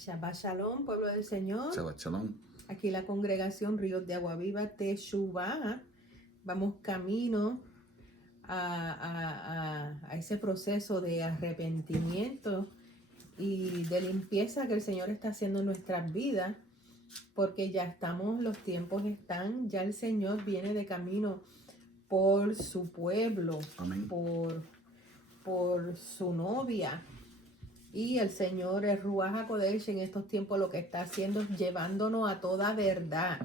Shabbat Shalom, pueblo del Señor. Shabbat Shalom. Aquí la congregación Ríos de Agua Viva Teshuvah. Vamos camino a ese proceso de arrepentimiento y de limpieza que el Señor está haciendo en nuestras vidas, porque ya estamos, los tiempos están, ya el Señor viene de camino por su pueblo, Amén. por su novia. Y el Señor, el Ruach HaKodesh, en estos tiempos lo que está haciendo es llevándonos a toda verdad.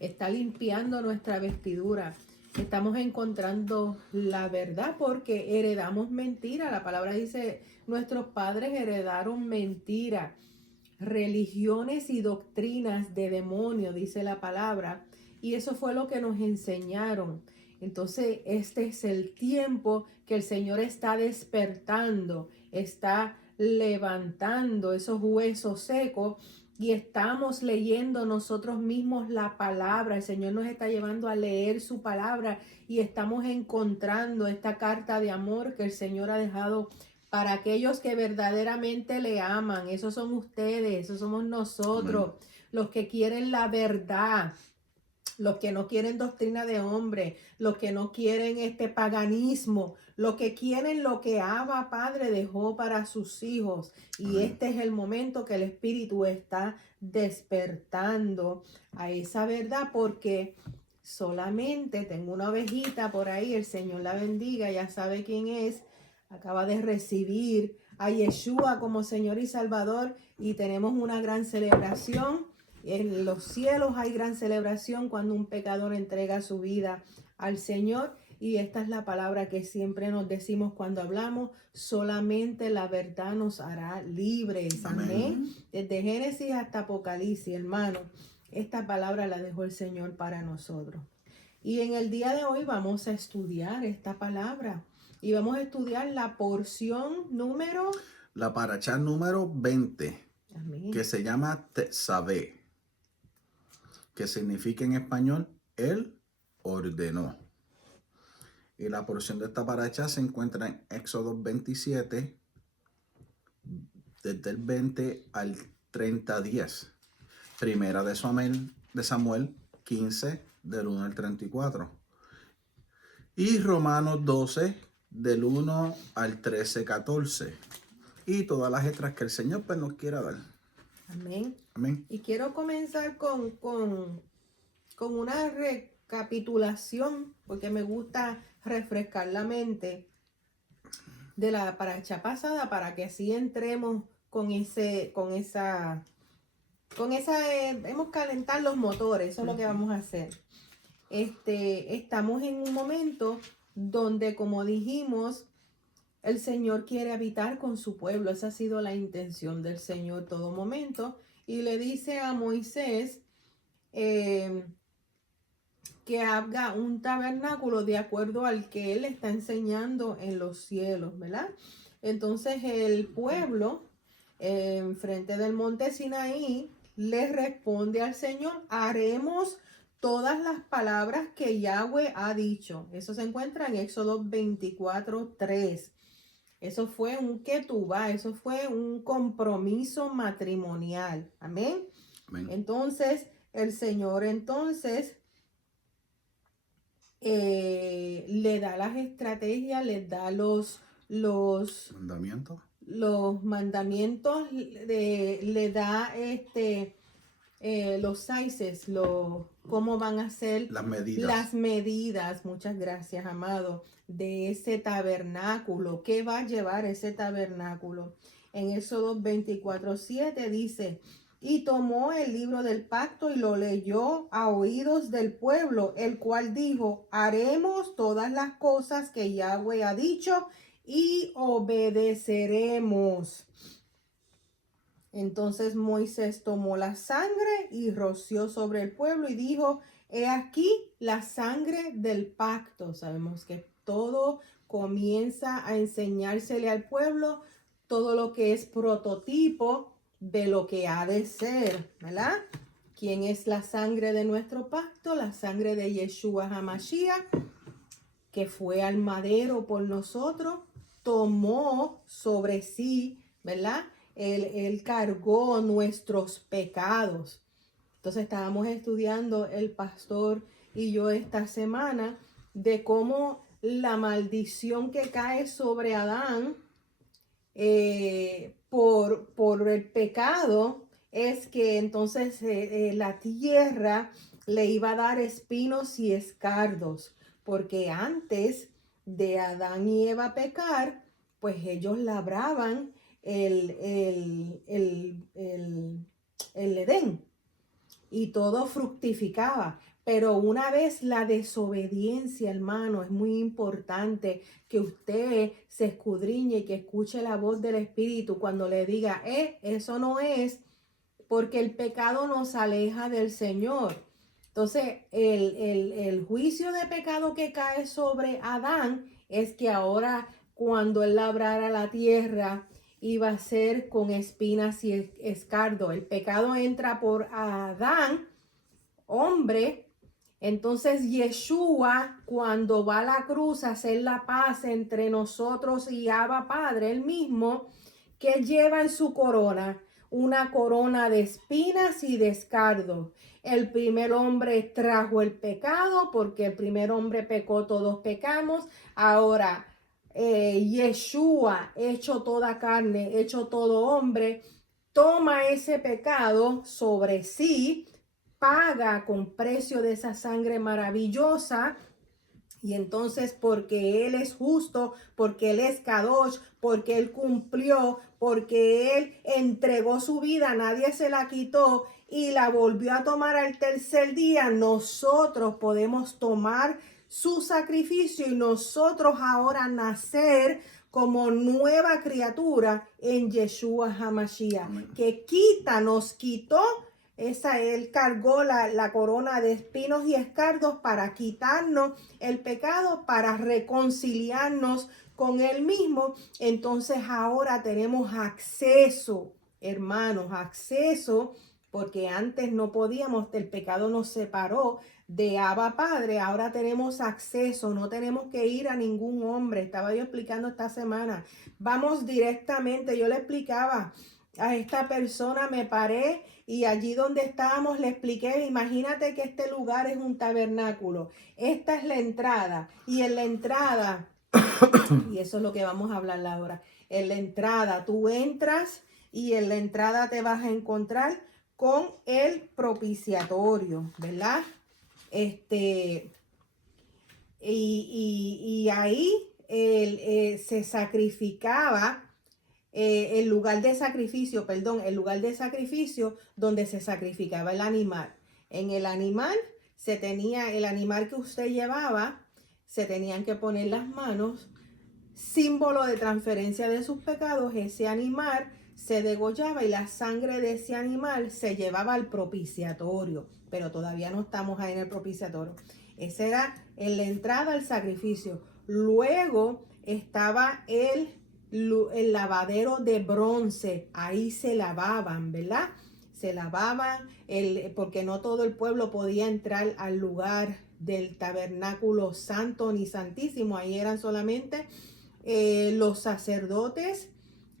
Está limpiando nuestra vestidura. Estamos encontrando la verdad porque heredamos mentira. La palabra dice, nuestros padres heredaron mentira, religiones y doctrinas de demonio, dice la palabra. Y eso fue lo que nos enseñaron. Entonces, este es el tiempo que el Señor está despertando, está levantando esos huesos secos y estamos leyendo nosotros mismos la palabra. El Señor nos está llevando a leer su palabra y estamos encontrando esta carta de amor que el Señor ha dejado para aquellos que verdaderamente le aman. Esos son ustedes, esos somos nosotros, Amén. Los que quieren la verdad, los que no quieren doctrina de hombre, los que no quieren este paganismo, los que quieren lo que Abba Padre dejó para sus hijos. Y Amén. este es el momento que el Espíritu está despertando a esa verdad, porque solamente tengo una ovejita por ahí, el Señor la bendiga, ya sabe quién es, acaba de recibir a Yeshua como Señor y Salvador y tenemos una gran celebración. En los cielos hay gran celebración cuando un pecador entrega su vida al Señor, y esta es la palabra que siempre nos decimos cuando hablamos: solamente la verdad nos hará libres. Amén. Amén. Desde Génesis hasta Apocalipsis, hermano, esta palabra la dejó el Señor para nosotros. Y en el día de hoy vamos a estudiar esta palabra y vamos a estudiar la porción número, La parachá número 20, amén, que se llama Tetzaveh, que significa en español Él ordenó. Y la porción de esta parachá se encuentra en Éxodo 27, desde el 20 al 30:10. Primera de Samuel 15, del 1 al 34. Y Romanos 12, del 1 al 13-14. Y todas las letras que el Señor pues, nos quiera dar. amén. Amén. Y quiero comenzar con una recapitulación, porque me gusta refrescar la mente de la paracha pasada para que así entremos hemos calentar los motores. Eso es lo que vamos a hacer. Estamos en un momento donde, como dijimos, el Señor quiere habitar con su pueblo. Esa ha sido la intención del Señor todo momento. Y le dice a Moisés que haga un tabernáculo de acuerdo al que él está enseñando en los cielos, ¿verdad? Entonces el pueblo, enfrente del monte Sinaí, le responde al Señor: haremos todas las palabras que Yahweh ha dicho. Eso se encuentra en Éxodo 24:3. Eso fue un ketubá, eso fue un compromiso matrimonial. Amén. Amén. Entonces, el Señor le da las estrategias, le da los Mandamiento. mandamientos, le da los sizes, cómo van a ser las medidas, muchas gracias, amado, de ese tabernáculo. ¿Qué va a llevar ese tabernáculo? En Éxodo 24:7 dice: y tomó el libro del pacto y lo leyó a oídos del pueblo, el cual dijo: haremos todas las cosas que Yahweh ha dicho y obedeceremos. Entonces Moisés tomó la sangre y roció sobre el pueblo y dijo: he aquí la sangre del pacto. Sabemos que todo comienza a enseñársele al pueblo todo lo que es prototipo de lo que ha de ser, ¿verdad? ¿Quién es la sangre de nuestro pacto? La sangre de Yeshua HaMashiach, que fue al madero por nosotros, tomó sobre sí, ¿verdad?, Él cargó nuestros pecados. Entonces estábamos estudiando el pastor y yo esta semana de cómo la maldición que cae sobre Adán por el pecado es que entonces la tierra le iba a dar espinos y escardos, porque antes de Adán y Eva pecar, pues ellos labraban el Edén y todo fructificaba. Pero una vez la desobediencia, hermano, es muy importante que usted se escudriñe y que escuche la voz del Espíritu cuando le diga, eso no es, porque el pecado nos aleja del Señor. Entonces, el juicio de pecado que cae sobre Adán es que ahora cuando él labrara la tierra, iba a ser con espinas y escardo. El pecado entra por Adán, hombre. Entonces Yeshua, cuando va a la cruz a hacer la paz entre nosotros y Abba Padre, él mismo, que lleva en su corona una corona de espinas y de escardo. El primer hombre trajo el pecado, porque el primer hombre pecó, todos pecamos. Ahora, Yeshua, hecho toda carne, hecho todo hombre, toma ese pecado sobre sí, paga con precio de esa sangre maravillosa. Y entonces, porque Él es justo, porque Él es Kadosh, porque Él cumplió, porque Él entregó su vida, nadie se la quitó y la volvió a tomar al tercer día, nosotros podemos tomar su sacrificio y nosotros ahora nacer como nueva criatura en Yeshua HaMashiach, que nos quitó. Él cargó la corona de espinos y escardos para quitarnos el pecado, para reconciliarnos con Él mismo. Entonces ahora tenemos acceso, hermanos, acceso, porque antes no podíamos, el pecado nos separó de Abba Padre. Ahora tenemos acceso, no tenemos que ir a ningún hombre. Estaba yo explicando esta semana. Vamos directamente, yo le explicaba a esta persona, me paré y allí donde estábamos le expliqué, imagínate que este lugar es un tabernáculo, esta es la entrada y en la entrada, y eso es lo que vamos a hablar ahora, en la entrada tú entras y en la entrada te vas a encontrar con el propiciatorio, ¿verdad? Y ahí se sacrificaba. El lugar de sacrificio donde se sacrificaba el animal. En el animal el animal que usted llevaba, se tenían que poner las manos, símbolo de transferencia de sus pecados. Ese animal se degollaba y la sangre de ese animal se llevaba al propiciatorio, pero todavía no estamos ahí en el propiciatorio. Ese era en la entrada al sacrificio. Luego estaba el lavadero de bronce, ahí se lavaban, ¿verdad? Se lavaban, porque no todo el pueblo podía entrar al lugar del tabernáculo santo ni santísimo, ahí eran solamente los sacerdotes,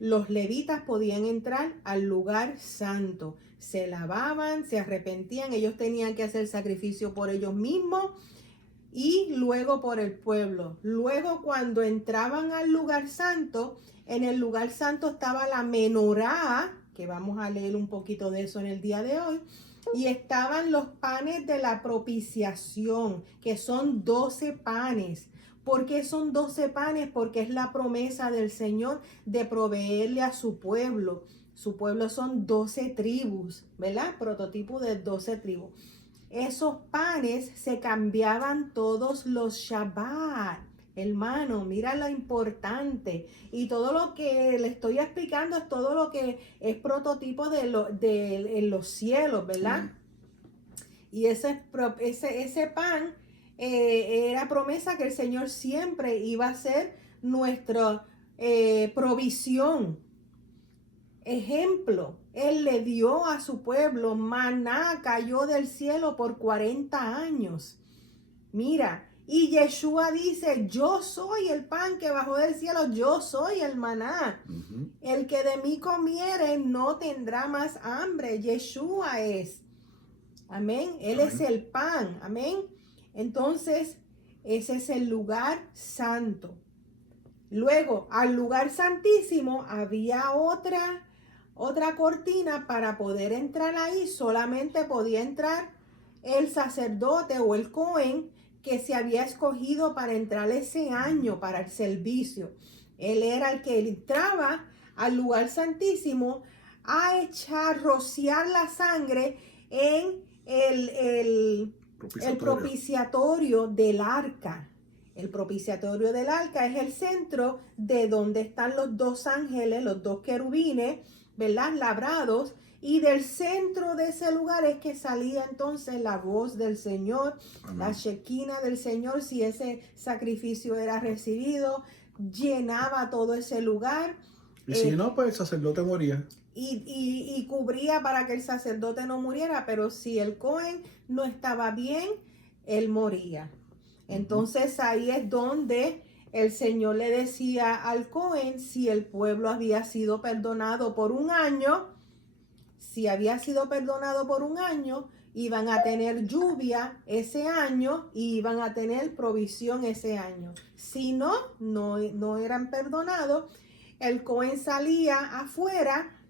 los levitas podían entrar al lugar santo, se lavaban, se arrepentían, ellos tenían que hacer sacrificio por ellos mismos y luego por el pueblo. Luego, cuando entraban al lugar santo, en el lugar santo estaba la menorá, que vamos a leer un poquito de eso en el día de hoy, y estaban los panes de la propiciación, que son 12 panes. ¿Por qué son 12 panes? Porque es la promesa del Señor de proveerle a su pueblo. Su pueblo son 12 tribus, ¿verdad? Prototipo de 12 tribus. Esos panes se cambiaban todos los Shabbat. Hermano, mira lo importante. Y todo lo que le estoy explicando es todo lo que es prototipo en los cielos, ¿verdad? Y ese pan era promesa que el Señor siempre iba a ser nuestra provisión. Ejemplo, Él le dio a su pueblo, maná cayó del cielo por 40 años. Mira, Y Yeshua dice, yo soy el pan que bajó del cielo, yo soy el maná. El que de mí comiere no tendrá más hambre. Yeshua es. Amén. Él es el pan. Amén. Entonces, ese es el lugar santo. Luego, al lugar santísimo había otra cortina para poder entrar ahí. Solamente podía entrar el sacerdote o el Cohen que se había escogido para entrar ese año para el servicio. Él era el que entraba al lugar santísimo a rociar la sangre en el propiciatorio del arca. El propiciatorio del arca es el centro de donde están los dos ángeles, los dos querubines, ¿verdad? Labrados. Y del centro de ese lugar es que salía entonces la voz del Señor, la Shekinah del Señor, si ese sacrificio era recibido, llenaba todo ese lugar. Y si no, pues el sacerdote moría. Y cubría para que el sacerdote no muriera, pero si el Cohen no estaba bien, él moría. Entonces ahí es donde el Señor le decía al Cohen si el pueblo había sido perdonado por un año. Si había sido perdonado por un año, iban a tener lluvia ese año y iban a tener provisión ese año. Si no eran perdonados, el Cohen salía afuera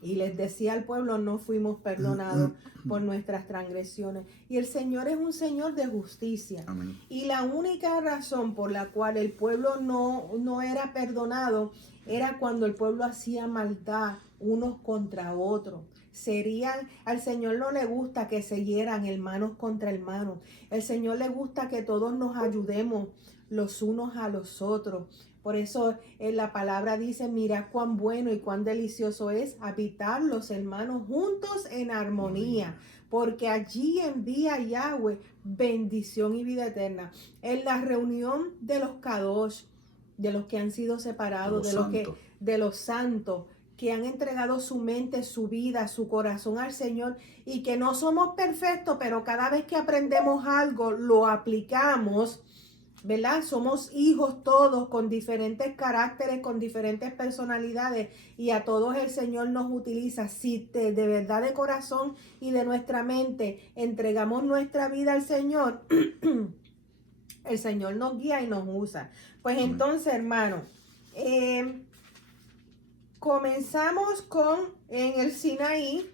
y les decía al pueblo, no fuimos perdonados por nuestras transgresiones. Y el Señor es un Señor de justicia. Amén. Y la única razón por la cual el pueblo no era perdonado era cuando el pueblo hacía maldad unos contra otros. Al Señor no le gusta que se hieran hermanos contra hermanos. El Señor le gusta que todos nos ayudemos los unos a los otros. Por eso la palabra dice, mira cuán bueno y cuán delicioso es habitar los hermanos juntos en armonía, porque allí envía Yahweh bendición y vida eterna. En la reunión de los Kadosh, de los que han sido separados, de los santos, que han entregado su mente, su vida, su corazón al Señor, y que no somos perfectos, pero cada vez que aprendemos algo, lo aplicamos, ¿verdad? Somos hijos todos con diferentes caracteres, con diferentes personalidades, y a todos el Señor nos utiliza. Si de verdad de corazón y de nuestra mente entregamos nuestra vida al Señor, el Señor nos guía y nos usa. Pues entonces, hermano, comenzamos en el Sinaí,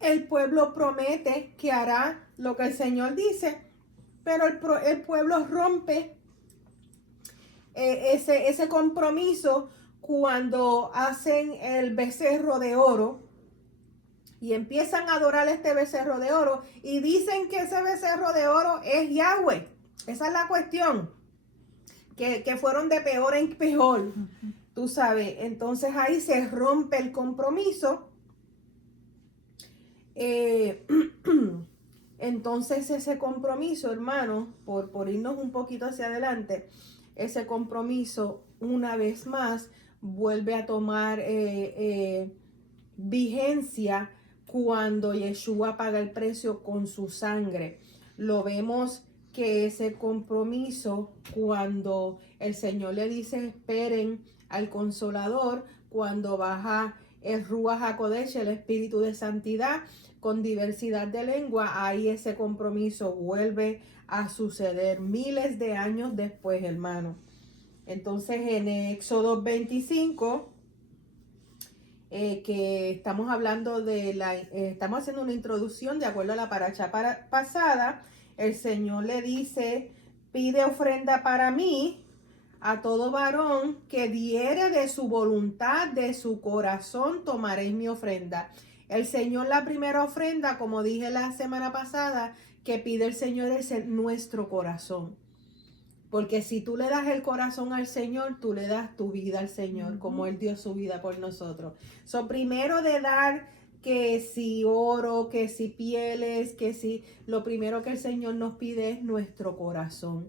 el pueblo promete que hará lo que el Señor dice, pero el pueblo rompe ese compromiso cuando hacen el becerro de oro y empiezan a adorar este becerro de oro y dicen que ese becerro de oro es Yahweh. Esa es la cuestión, que fueron de peor en peor, tú sabes. Entonces ahí se rompe el compromiso. Entonces ese compromiso, hermano, por irnos un poquito hacia adelante, ese compromiso una vez más vuelve a tomar vigencia cuando Yeshua paga el precio con su sangre. Lo vemos que ese compromiso, cuando el Señor le dice esperen al Consolador, cuando baja el Ruach HaKodesh, el Espíritu de Santidad, con diversidad de lengua, ahí ese compromiso vuelve a suceder miles de años después, hermano. Entonces en Éxodo 25, que estamos hablando estamos haciendo una introducción de acuerdo a la paracha pasada, el Señor le dice, pide ofrenda para mí a todo varón que diere de su voluntad, de su corazón, tomaréis mi ofrenda. El Señor, la primera ofrenda, como dije la semana pasada, que pide el Señor es nuestro corazón. Porque si tú le das el corazón al Señor, tú le das tu vida al Señor, como Él dio su vida por nosotros. Primero de dar, que si oro, que si pieles, lo primero que el Señor nos pide es nuestro corazón.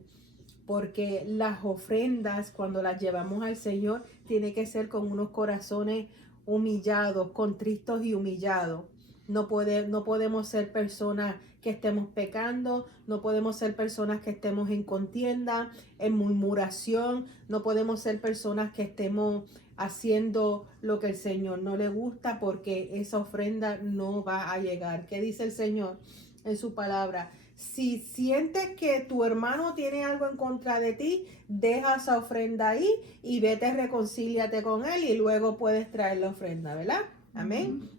Porque las ofrendas, cuando las llevamos al Señor, tiene que ser con unos corazones humillados, contristos y humillados. No podemos ser personas que estemos pecando, no podemos ser personas que estemos en contienda, en murmuración, no podemos ser personas que estemos haciendo lo que el Señor no le gusta, porque esa ofrenda no va a llegar. ¿Qué dice el Señor en su palabra? Si sientes que tu hermano tiene algo en contra de ti, deja esa ofrenda ahí y vete, reconcíliate con él y luego puedes traer la ofrenda, ¿verdad? Amén.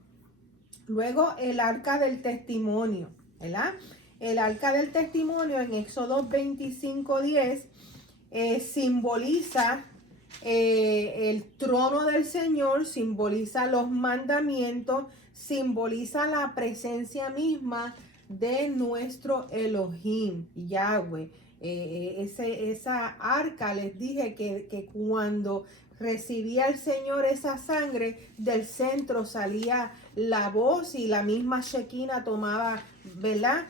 Luego el arca del testimonio, ¿verdad? El arca del testimonio en Éxodo 25:10 simboliza el trono del Señor, simboliza los mandamientos, simboliza la presencia misma de nuestro Elohim, Yahweh. Esa arca, les dije que cuando recibía el Señor esa sangre, del centro salía la voz y la misma Shekinah tomaba, ¿verdad?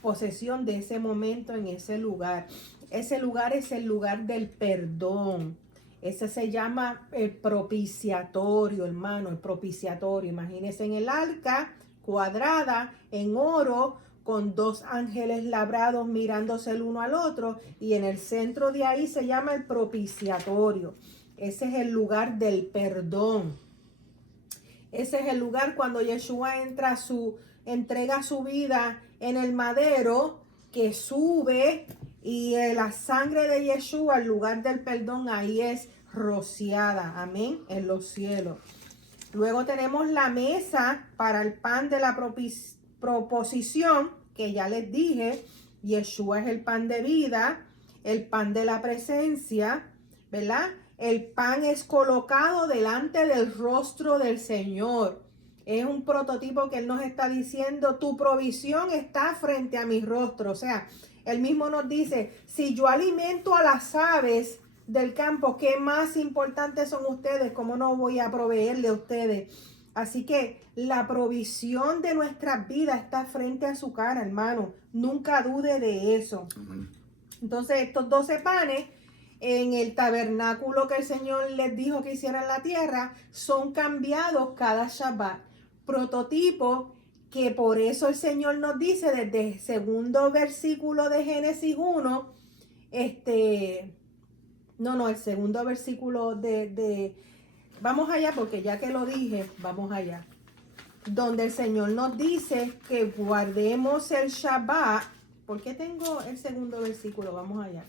Posesión de ese momento en ese lugar. Ese lugar es el lugar del perdón. Ese se llama el propiciatorio, hermano, el propiciatorio. Imagínense en el arca cuadrada en oro, con dos ángeles labrados mirándose el uno al otro, y en el centro de ahí se llama el propiciatorio. Ese es el lugar del perdón. Ese es el lugar cuando Yeshua entrega su vida en el madero, que sube, y la sangre de Yeshua, el lugar del perdón, ahí es rociada, amén, en los cielos. Luego tenemos la mesa para el pan de la proposición, que ya les dije, Yeshua es el pan de vida, el pan de la presencia, ¿verdad? El pan es colocado delante del rostro del Señor. Es un prototipo que Él nos está diciendo, tu provisión está frente a mi rostro. O sea, Él mismo nos dice, si yo alimento a las aves del campo, ¿qué más importantes son ustedes? ¿Cómo no voy a proveerle a ustedes? Así que la provisión de nuestras vidas está frente a su cara, hermano. Nunca dude de eso. Entonces, estos 12 panes en el tabernáculo que el Señor les dijo que hicieran en la tierra son cambiados cada Shabbat. Prototipo que por eso el Señor nos dice desde el segundo versículo de Génesis 1, el segundo versículo vamos allá, porque ya que lo dije, vamos allá. Donde el Señor nos dice que guardemos el Shabbat. ¿Por qué tengo el segundo versículo? Vamos allá.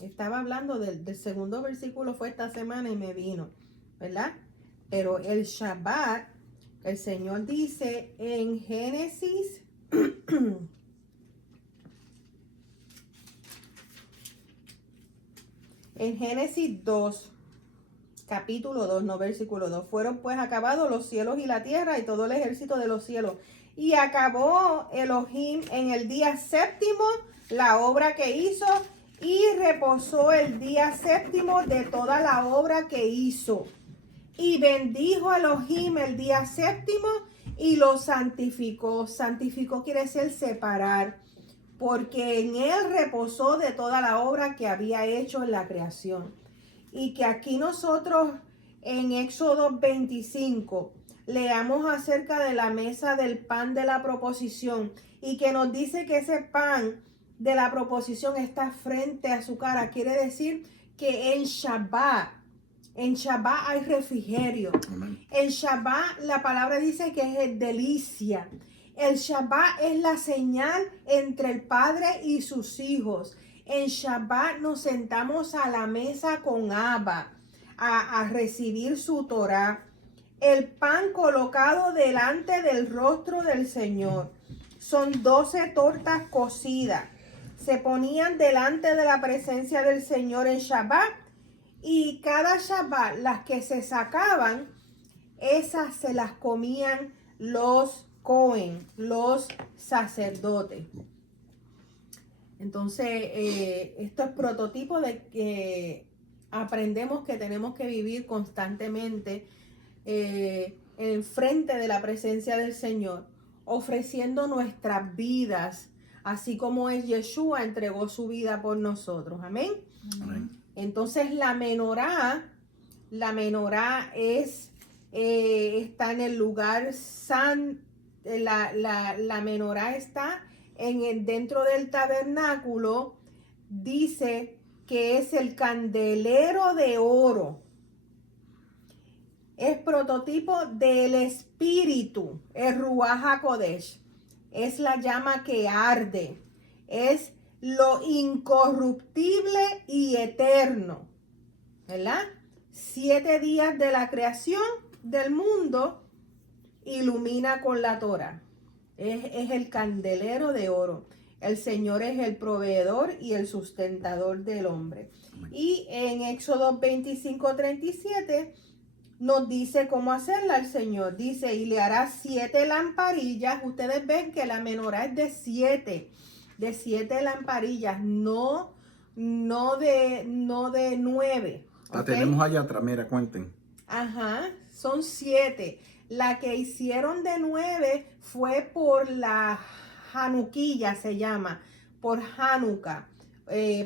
Estaba hablando del segundo versículo, fue esta semana y me vino, ¿verdad? Pero el Shabbat, el Señor dice en Génesis en Génesis 2, capítulo 2, no versículo 2. Fueron pues acabados los cielos y la tierra y todo el ejército de los cielos. Y acabó Elohim en el día séptimo la obra que hizo, y reposó el día séptimo de toda la obra que hizo. Y bendijo Elohim el día séptimo y lo santificó. Santificó quiere decir separar, porque en él reposó de toda la obra que había hecho en la creación. Y que aquí nosotros en Éxodo 25 leamos acerca de la mesa del pan de la proposición, y que nos dice que ese pan de la proposición está frente a su cara. Quiere decir que en Shabbat hay refrigerio. Amén. En Shabbat la palabra dice que es delicia. El Shabbat es la señal entre el Padre y sus hijos. En Shabbat nos sentamos a la mesa con Abba a recibir su Torah. El pan colocado delante del rostro del Señor. Son 12 tortas cocidas. Se ponían delante de la presencia del Señor en Shabbat, y cada Shabbat las que se sacaban, esas se las comían los Cohen, los sacerdotes. Entonces, esto es prototipo de que aprendemos que tenemos que vivir constantemente en frente de la presencia del Señor, ofreciendo nuestras vidas así como es Yeshua entregó su vida por nosotros. Amén. Amén. Entonces la menorá es, está en el lugar san, la menorá está dentro del tabernáculo, dice que es el candelero de oro. Es prototipo del espíritu, el Ruach HaKodesh. Es la llama que arde. Es lo incorruptible y eterno. ¿Verdad? 7 días de la creación del mundo ilumina con la Torah. Es el candelero de oro. El Señor es el proveedor y el sustentador del hombre. Y en Éxodo 25:37 nos dice cómo hacerla el Señor. Dice, y le hará 7 lamparillas. Ustedes ven que la menorá es de 7 lamparillas, no de 9. La ¿Okay? tenemos allá atrás, mira, cuenten. Ajá, son 7. La que hicieron de 9 fue por la Hanuquilla, se llama, por Hanukkah,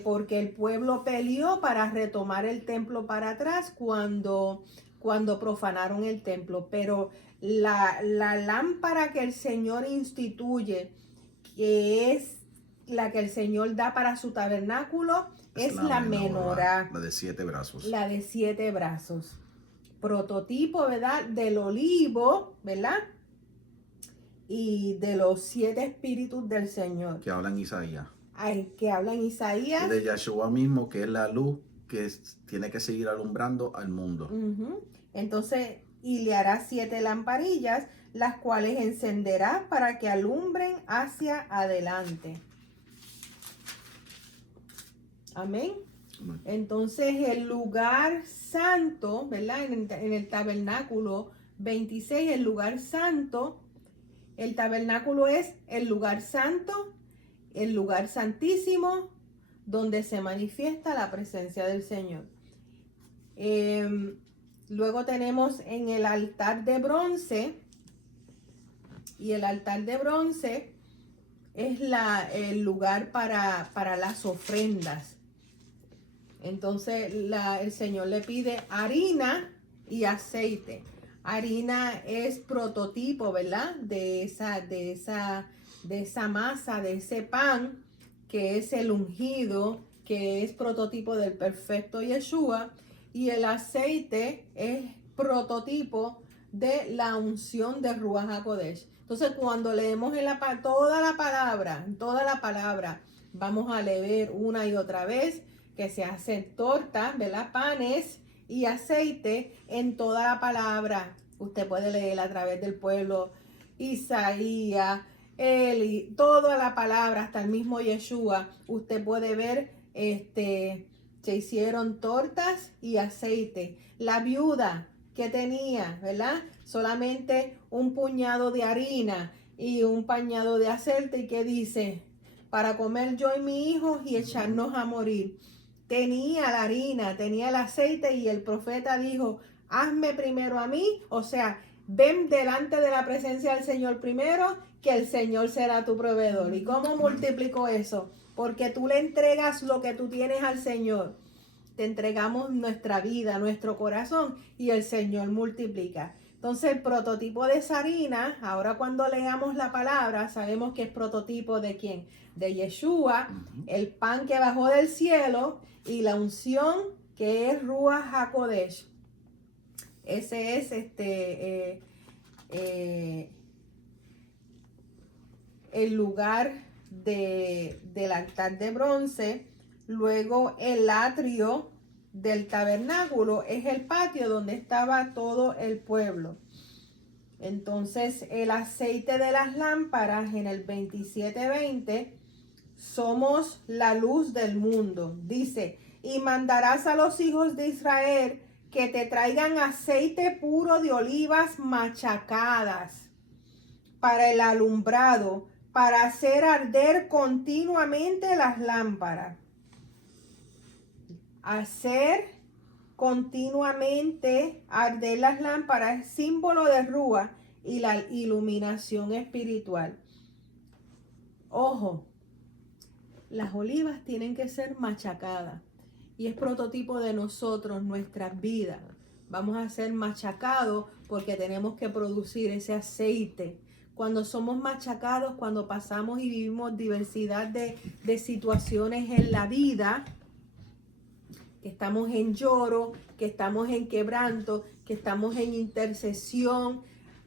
porque el pueblo peleó para retomar el templo para atrás cuando profanaron el templo. Pero la lámpara que el Señor instituye, que es la que el Señor da para su tabernáculo, es la menorá. La de 7 brazos. La de 7 brazos. Prototipo, ¿verdad? Del olivo, ¿verdad? Y de los 7 espíritus del Señor. Que hablan Isaías. Ay, que hablan Isaías. Y de Yahshua mismo, que es la luz que tiene que seguir alumbrando al mundo. Entonces, y le hará 7 lamparillas, las cuales encenderá para que alumbren hacia adelante. Amén. Entonces el lugar santo, ¿verdad? En el tabernáculo 26, el lugar santo, el tabernáculo es el lugar santo, el lugar santísimo, donde se manifiesta la presencia del Señor. Luego tenemos en el altar de bronce, y el altar de bronce es el lugar para las ofrendas. Entonces el Señor le pide harina y aceite. Harina es prototipo, ¿verdad? De esa masa, de ese pan, que es el ungido, que es prototipo del perfecto Yeshua. Y el aceite es prototipo de la unción de Ruach HaKodesh. Entonces, cuando leemos toda la palabra, vamos a leer una y otra vez que se hacen tortas, ¿verdad? Panes y aceite en toda la palabra. Usted puede leer a través del pueblo, Isaías, Eli, toda la palabra, hasta el mismo Yeshua. Usted puede ver, se hicieron tortas y aceite. La viuda que tenía, ¿verdad? Solamente un puñado de harina y un pañado de aceite, y que dice, para comer yo y mi hijo y echarnos a morir. Tenía la harina, tenía el aceite, y el profeta dijo, hazme primero a mí, o sea, ven delante de la presencia del Señor primero, que el Señor será tu proveedor. ¿Y cómo multiplicó eso? Porque tú le entregas lo que tú tienes al Señor. Te entregamos nuestra vida, nuestro corazón, y el Señor multiplica. Entonces, el prototipo de esa harina, ahora cuando leamos la palabra, sabemos que es prototipo de ¿quién? De Yeshua, el pan que bajó del cielo, y la unción que es Ruach HaKodesh. Ese es el lugar del altar de bronce. Luego el atrio del tabernáculo es el patio donde estaba todo el pueblo. Entonces el aceite de las lámparas en el 27:20, somos la luz del mundo. Dice, y mandarás a los hijos de Israel que te traigan aceite puro de olivas machacadas para el alumbrado, para hacer arder continuamente las lámparas. Hacer continuamente arder las lámparas es símbolo de Rúa y la iluminación espiritual. Ojo, las olivas tienen que ser machacadas. Y es prototipo de nosotros, nuestras vidas. Vamos a ser machacados porque tenemos que producir ese aceite. Cuando somos machacados, cuando pasamos y vivimos diversidad de situaciones en la vida, que estamos en lloro, que estamos en quebranto, que estamos en intercesión,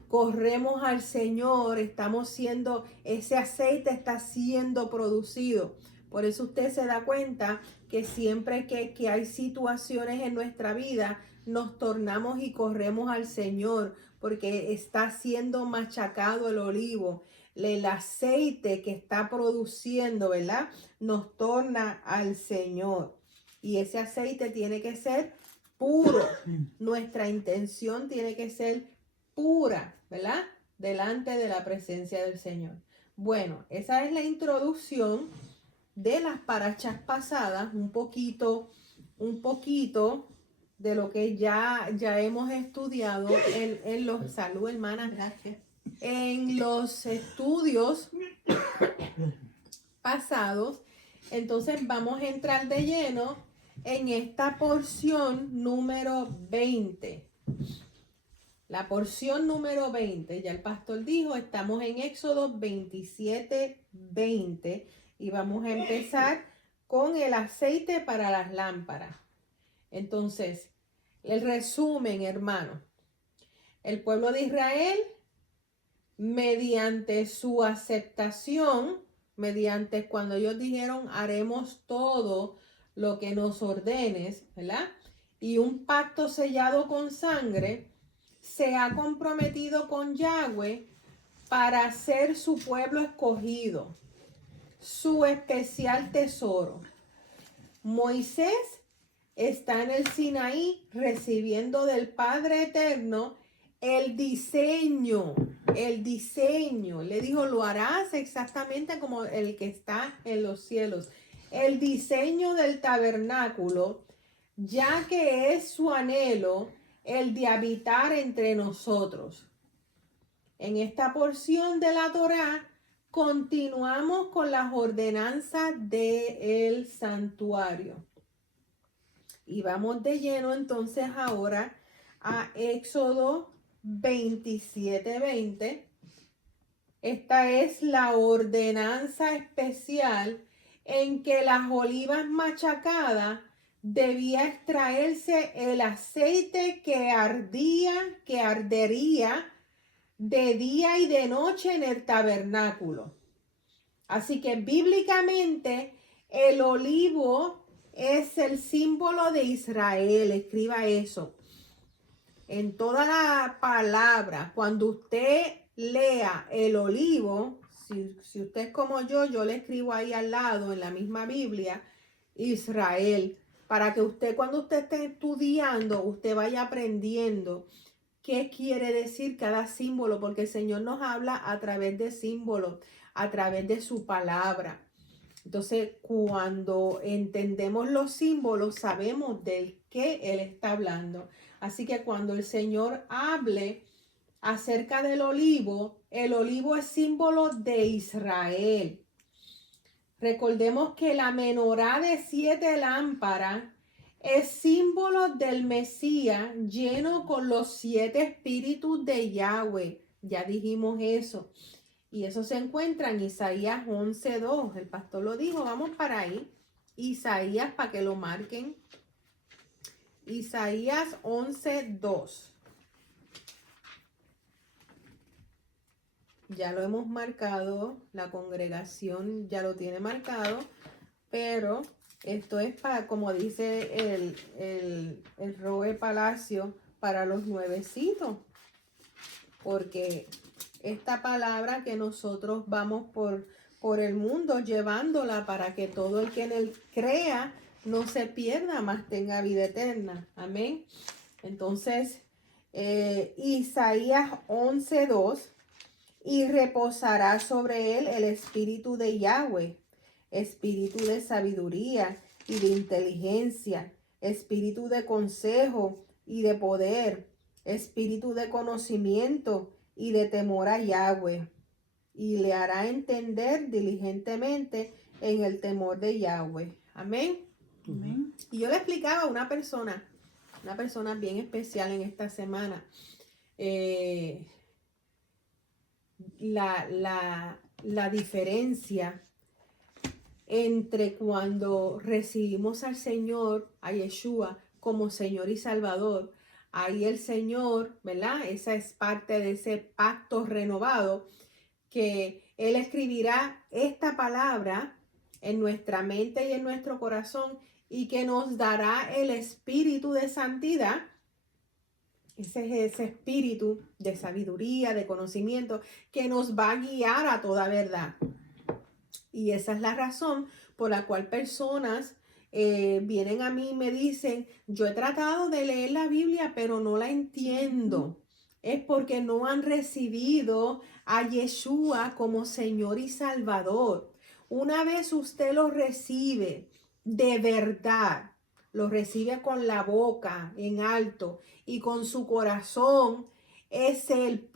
corremos al Señor, ese aceite está siendo producido. Por eso usted se da cuenta que siempre que hay situaciones en nuestra vida, nos tornamos y corremos al Señor, porque está siendo machacado el olivo. El aceite que está produciendo, ¿verdad? Nos torna al Señor. Y ese aceite tiene que ser puro. Nuestra intención tiene que ser pura, ¿verdad? Delante de la presencia del Señor. Bueno, esa es la introducción de las parachas pasadas, un poquito de lo que ya hemos estudiado en los, salud hermana, gracias, en los estudios pasados. Entonces vamos a entrar de lleno en esta porción número 20. La porción número 20, ya el pastor dijo, estamos en Éxodo 27:20 y vamos a empezar con el aceite para las lámparas. Entonces, el resumen, hermano. El pueblo de Israel, mediante su aceptación, mediante cuando ellos dijeron, haremos todo lo que nos ordenes, ¿verdad? Y un pacto sellado con sangre, se ha comprometido con Yahweh para ser su pueblo escogido, su especial tesoro. Moisés está en el Sinaí recibiendo del Padre Eterno el diseño. Le dijo, lo harás exactamente como el que está en los cielos. El diseño del tabernáculo, ya que es su anhelo el de habitar entre nosotros. En esta porción de la Torá continuamos con las ordenanzas del santuario. Y vamos de lleno entonces ahora a Éxodo 27:20. Esta es la ordenanza especial en que las olivas machacadas debía extraerse el aceite que ardería de día y de noche en el tabernáculo. Así que bíblicamente el olivo es el símbolo de Israel. Escriba eso. En toda la palabra, cuando usted lea el olivo, si usted es como yo le escribo ahí al lado en la misma Biblia, Israel, para que usted cuando usted esté estudiando, usted vaya aprendiendo qué quiere decir cada símbolo, porque el Señor nos habla a través de símbolos, a través de su palabra. Entonces, cuando entendemos los símbolos, sabemos de qué Él está hablando. Así que cuando el Señor hable acerca del olivo, el olivo es símbolo de Israel. Recordemos que la menorá de 7 lámparas es símbolo del Mesías lleno con los 7 espíritus de Yahweh. Ya dijimos eso. Y eso se encuentra en Isaías 11:2. El pastor lo dijo, vamos para ahí. Isaías, para que lo marquen. Isaías 11:2. Ya lo hemos marcado, la congregación ya lo tiene marcado, pero esto es para, como dice el Roe Palacio, para los nuevecitos, porque esta palabra que nosotros vamos por el mundo llevándola para que todo el que en él crea no se pierda, más tenga vida eterna. Amén. Entonces, Isaías 11:2. Y reposará sobre él el espíritu de Yahweh, espíritu de sabiduría y de inteligencia, espíritu de consejo y de poder, espíritu de conocimiento y de temor a Yahweh. Y le hará entender diligentemente en el temor de Yahweh. Amén. Amén. Y yo le explicaba a una persona bien especial en esta semana, la diferencia entre cuando recibimos al Señor, a Yeshua, como Señor y Salvador. Ahí el Señor, ¿verdad? Esa es parte de ese pacto renovado, que Él escribirá esta palabra en nuestra mente y en nuestro corazón, y que nos dará el espíritu de santidad. Ese es ese espíritu de sabiduría, de conocimiento, que nos va a guiar a toda verdad. Y esa es la razón por la cual personas vienen a mí y me dicen, yo he tratado de leer la Biblia, pero no la entiendo. Es porque no han recibido a Yeshua como Señor y Salvador. Una vez usted lo recibe de verdad, lo recibe con la boca en alto y con su corazón, él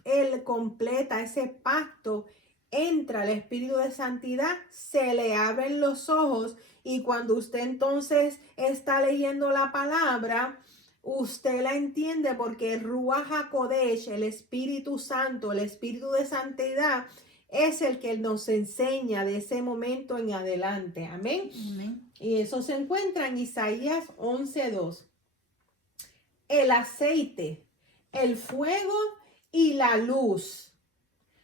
completa ese pacto. Entra el espíritu de santidad, se le abren los ojos, y cuando usted entonces está leyendo la palabra, usted la entiende, porque el Ruach HaKodesh, el Espíritu Santo, el Espíritu de santidad, es el que nos enseña de ese momento en adelante. Amén. Amén. Y eso se encuentra en Isaías 11:2. El aceite, el fuego y la luz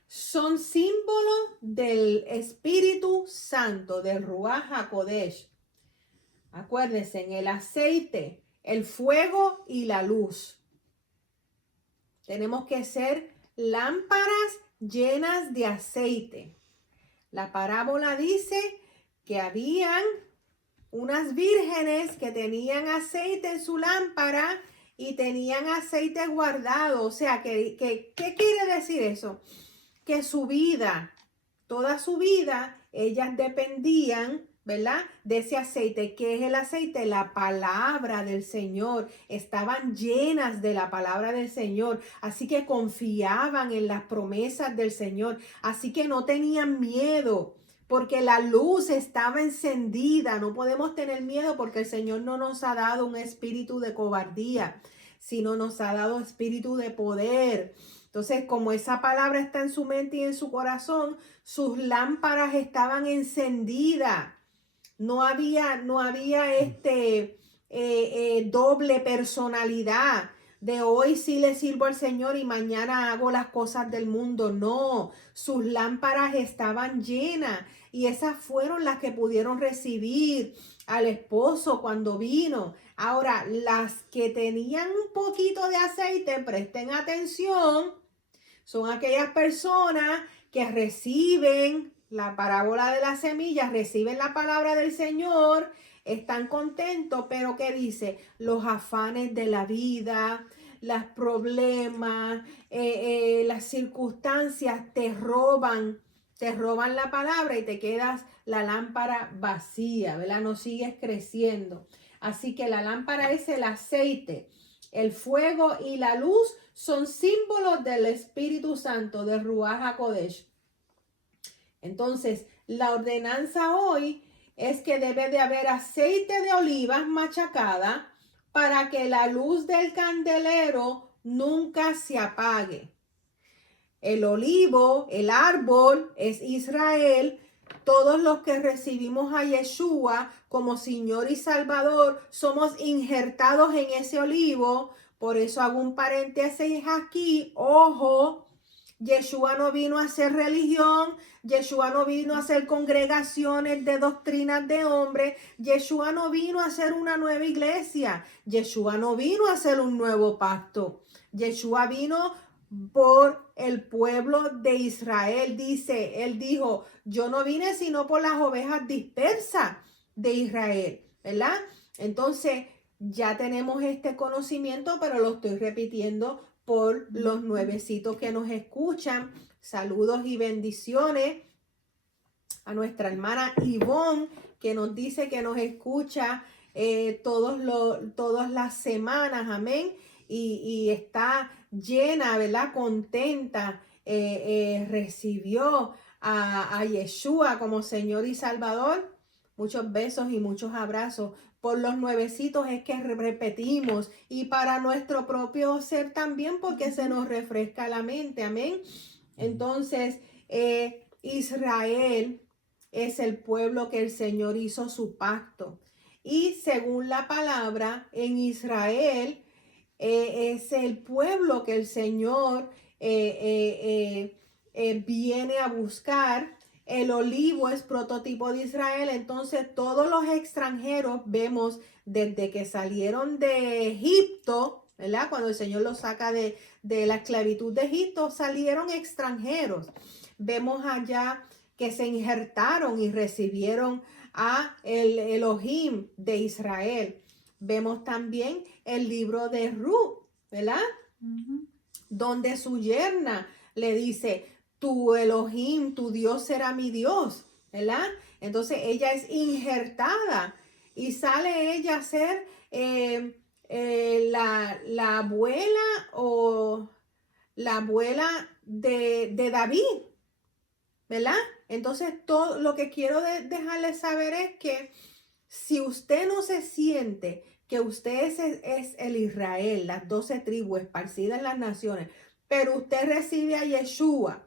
son símbolos del Espíritu Santo, del Ruach HaKodesh. Acuérdense, en el aceite, el fuego y la luz. Tenemos que ser lámparas llenas de aceite. La parábola dice que habían unas vírgenes que tenían aceite en su lámpara y tenían aceite guardado. O sea, ¿qué quiere decir eso? Que su vida, toda su vida, ellas dependían, ¿verdad?, de ese aceite. ¿Qué es el aceite? La palabra del Señor. Estaban llenas de la palabra del Señor, así que confiaban en las promesas del Señor, así que no tenían miedo, porque la luz estaba encendida. No podemos tener miedo, porque el Señor no nos ha dado un espíritu de cobardía, sino nos ha dado espíritu de poder. Entonces, como esa palabra está en su mente y en su corazón, sus lámparas estaban encendidas. No había doble personalidad de hoy sí le sirvo al Señor y mañana hago las cosas del mundo. No, sus lámparas estaban llenas, y esas fueron las que pudieron recibir al esposo cuando vino. Ahora, las que tenían un poquito de aceite, presten atención, son aquellas personas que reciben la parábola de las semillas, reciben la palabra del Señor, están contentos, pero ¿qué dice? Los afanes de la vida, los problemas, las circunstancias te roban la palabra y te quedas la lámpara vacía, ¿verdad? No sigues creciendo. Así que la lámpara es el aceite. El fuego y la luz son símbolos del Espíritu Santo, del Ruach HaKodesh. Entonces, la ordenanza hoy es que debe de haber aceite de olivas machacada para que la luz del candelero nunca se apague. El olivo, el árbol, es Israel. Todos los que recibimos a Yeshua como Señor y Salvador somos injertados en ese olivo. Por eso hago un paréntesis aquí. Ojo, Yeshua no vino a hacer religión. Yeshua no vino a hacer congregaciones de doctrinas de hombres. Yeshua no vino a hacer una nueva iglesia. Yeshua no vino a hacer un nuevo pacto. Yeshua vino por el pueblo de Israel. Dice, él dijo, yo no vine sino por las ovejas dispersas de Israel, ¿verdad? Entonces ya tenemos este conocimiento, pero lo estoy repitiendo por los nuevecitos que nos escuchan. Saludos y bendiciones a nuestra hermana Ivonne, que nos dice que nos escucha todas las semanas, amén, y está llena, ¿verdad?, contenta, recibió a Yeshua como Señor y Salvador. muchos besos y muchos abrazos. Por los nuevecitos es que repetimos y para nuestro propio ser también porque se nos refresca la mente. Amén. Entonces, Israel es el pueblo que el Señor hizo su pacto. Y según la palabra, en Israel es el pueblo que el Señor viene a buscar. El olivo es prototipo de Israel. Entonces todos los extranjeros vemos desde que salieron de Egipto, ¿verdad? Cuando el Señor los saca de la esclavitud de Egipto, salieron extranjeros. Vemos allá que se injertaron y recibieron a el Elohim de Israel. Vemos también el libro de Ruth, ¿verdad? Donde su yerna le dice, tu Elohim, tu Dios será mi Dios, ¿verdad? Entonces ella es injertada y sale ella a ser la abuela o la abuela de David, ¿verdad? Entonces todo lo que quiero dejarles saber es que si usted no se siente que usted es el Israel, las 12 tribus esparcidas en las naciones, pero usted recibe a Yeshua,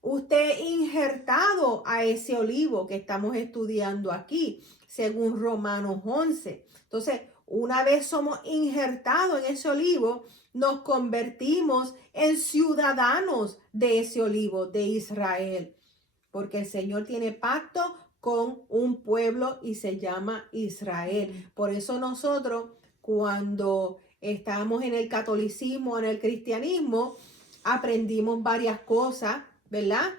usted injertado a ese olivo que estamos estudiando aquí, según Romanos 11. Entonces, una vez somos injertados en ese olivo, nos convertimos en ciudadanos de ese olivo, de Israel, porque el Señor tiene pacto con un pueblo y se llama Israel. Por eso nosotros, cuando estábamos en el catolicismo, en el cristianismo, aprendimos varias cosas, ¿verdad?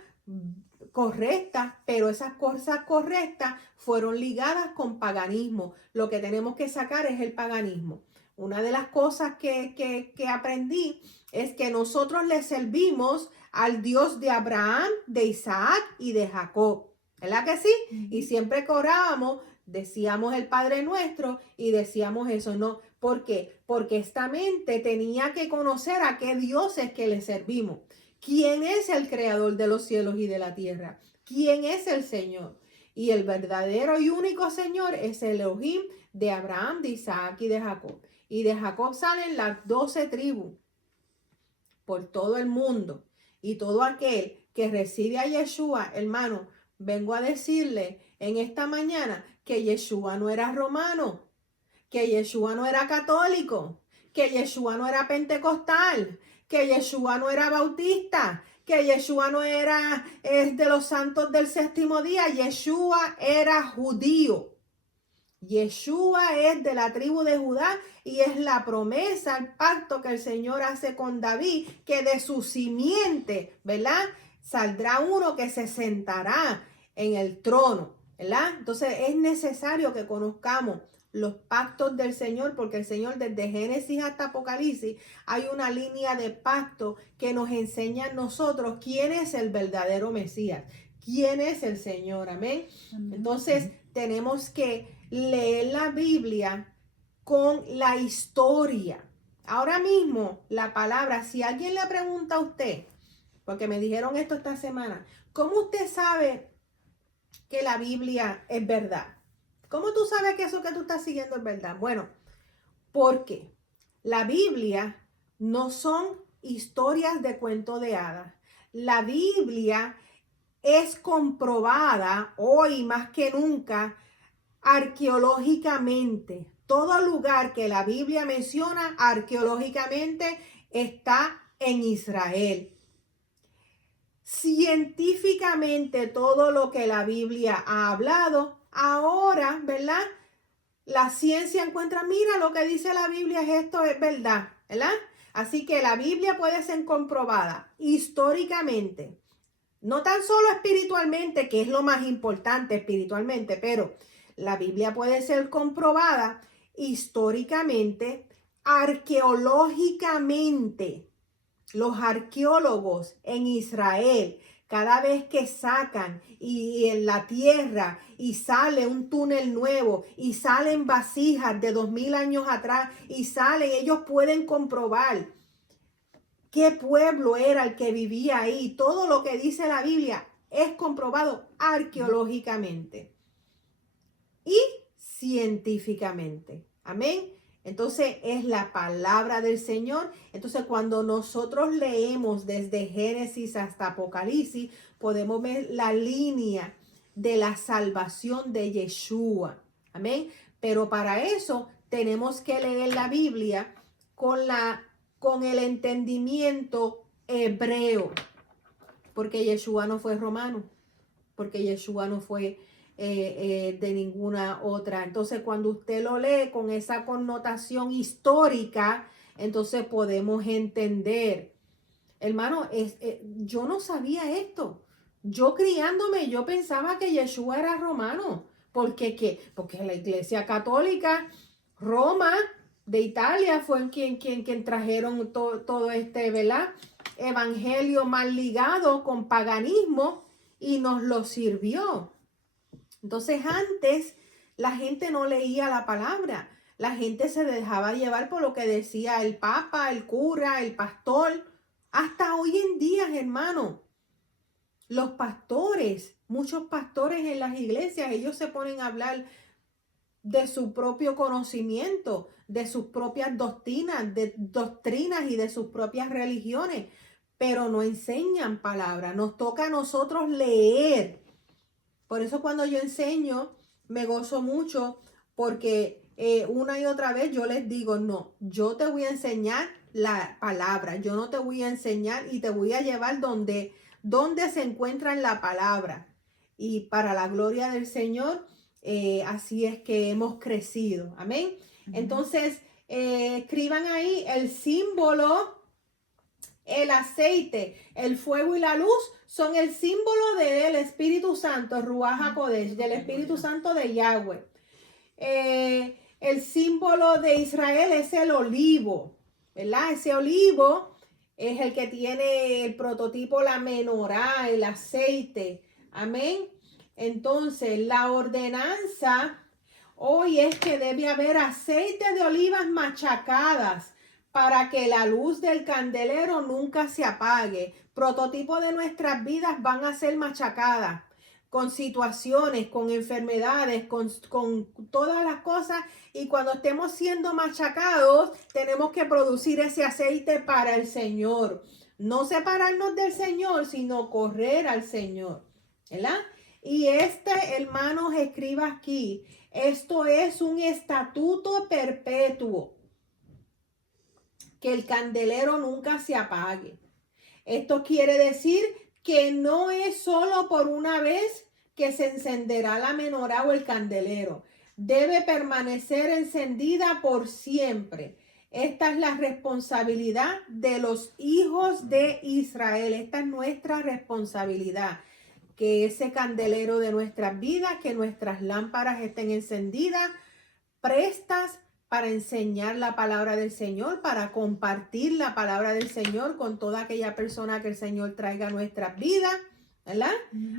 Correctas, pero esas cosas correctas fueron ligadas con paganismo. Lo que tenemos que sacar es el paganismo. Una de las cosas que aprendí es que nosotros le servimos al Dios de Abraham, de Isaac y de Jacob. ¿Verdad que sí? Y siempre que orábamos, decíamos el Padre Nuestro y decíamos eso. No, ¿por qué? Porque esta mente tenía que conocer a qué Dios es que le servimos. ¿Quién es el creador de los cielos y de la tierra? ¿Quién es el Señor? Y el verdadero y único Señor es el Elohim de Abraham, de Isaac y de Jacob. Y de Jacob salen las 12 tribus por todo el mundo. Y todo aquel que recibe a Yeshua, hermano, vengo a decirle en esta mañana que Yeshua no era romano, que Yeshua no era católico, que Yeshua no era pentecostal, que Yeshua no era bautista, que Yeshua no era de los santos del séptimo día. Yeshua era judío. Yeshua es de la tribu de Judá y es la promesa, el pacto que el Señor hace con David, que de su simiente, ¿verdad? Saldrá uno que se sentará en el trono, ¿verdad? Entonces es necesario que conozcamos los pactos del Señor, porque el Señor desde Génesis hasta Apocalipsis hay una línea de pacto que nos enseña a nosotros quién es el verdadero Mesías, quién es el Señor, amén. Entonces tenemos que leer la Biblia con la historia. Ahora mismo la palabra, si alguien le pregunta a usted, porque me dijeron esto esta semana, ¿cómo usted sabe que la Biblia es verdad? ¿Cómo tú sabes que eso que tú estás siguiendo es verdad? Bueno, porque la Biblia no son historias de cuento de hadas. La Biblia es comprobada hoy más que nunca arqueológicamente. Todo lugar que la Biblia menciona arqueológicamente está en Israel. Científicamente todo lo que la Biblia ha hablado, ahora, ¿verdad? La ciencia encuentra, mira lo que dice la Biblia, esto es verdad, ¿verdad? Así que la Biblia puede ser comprobada históricamente, no tan solo espiritualmente, que es lo más importante espiritualmente, pero la Biblia puede ser comprobada históricamente, arqueológicamente. Los arqueólogos en Israel, cada vez que sacan y en la tierra y sale un túnel nuevo y salen vasijas de 2000 años atrás y salen, ellos pueden comprobar qué pueblo era el que vivía ahí. Todo lo que dice la Biblia es comprobado arqueológicamente. y científicamente. Amén. Entonces es la palabra del Señor. Entonces cuando nosotros leemos desde Génesis hasta Apocalipsis, podemos ver la línea de la salvación de Yeshua. Amén. Pero para eso tenemos que leer la Biblia con el entendimiento hebreo. Porque Yeshua no fue romano. Porque Yeshua no fue de ninguna otra. Entonces, cuando usted lo lee con esa connotación histórica, entonces podemos entender. Hermano, yo no sabía esto. Yo criándome, yo pensaba que Yeshua era romano. ¿Por qué? Porque la Iglesia Católica, Roma de Italia, fue quien trajeron todo este, ¿verdad? Evangelio mal ligado con paganismo y nos lo sirvió. Entonces antes la gente no leía la palabra, la gente se dejaba llevar por lo que decía el papa, el cura, el pastor. Hasta hoy en día, hermano, los pastores, muchos pastores en las iglesias, ellos se ponen a hablar de su propio conocimiento, de sus propias doctrinas y de sus propias religiones, pero no enseñan palabra. Nos toca a nosotros leer. Por eso cuando yo enseño, me gozo mucho porque una y otra vez yo les digo, no, yo te voy a enseñar la palabra, yo no te voy a enseñar y te voy a llevar donde se encuentra en la palabra. Y para la gloria del Señor, así es que hemos crecido. Amén. Entonces, escriban ahí el símbolo. El aceite, el fuego y la luz son el símbolo del Espíritu Santo, Ruach HaKodesh, del Espíritu Santo de Yahweh. El símbolo de Israel es el olivo, ¿verdad? Ese olivo es el que tiene el prototipo, la menorá, el aceite. Amén. Entonces, la ordenanza hoy es que debe haber aceite de olivas machacadas para que la luz del candelero nunca se apague. Prototipo de nuestras vidas van a ser machacadas con situaciones, con enfermedades, con todas las cosas. Y cuando estemos siendo machacados, tenemos que producir ese aceite para el Señor. No separarnos del Señor, sino correr al Señor. ¿Verdad? Y hermanos, escriba aquí, esto es un estatuto perpetuo, que el candelero nunca se apague. Esto quiere decir que no es solo por una vez que se encenderá la menorá o el candelero. Debe permanecer encendida por siempre. Esta es la responsabilidad de los hijos de Israel. Esta es nuestra responsabilidad. Que ese candelero de nuestras vidas, que nuestras lámparas estén encendidas, prestas para enseñar la palabra del Señor, para compartir la palabra del Señor con toda aquella persona que el Señor traiga a nuestras vidas, ¿verdad?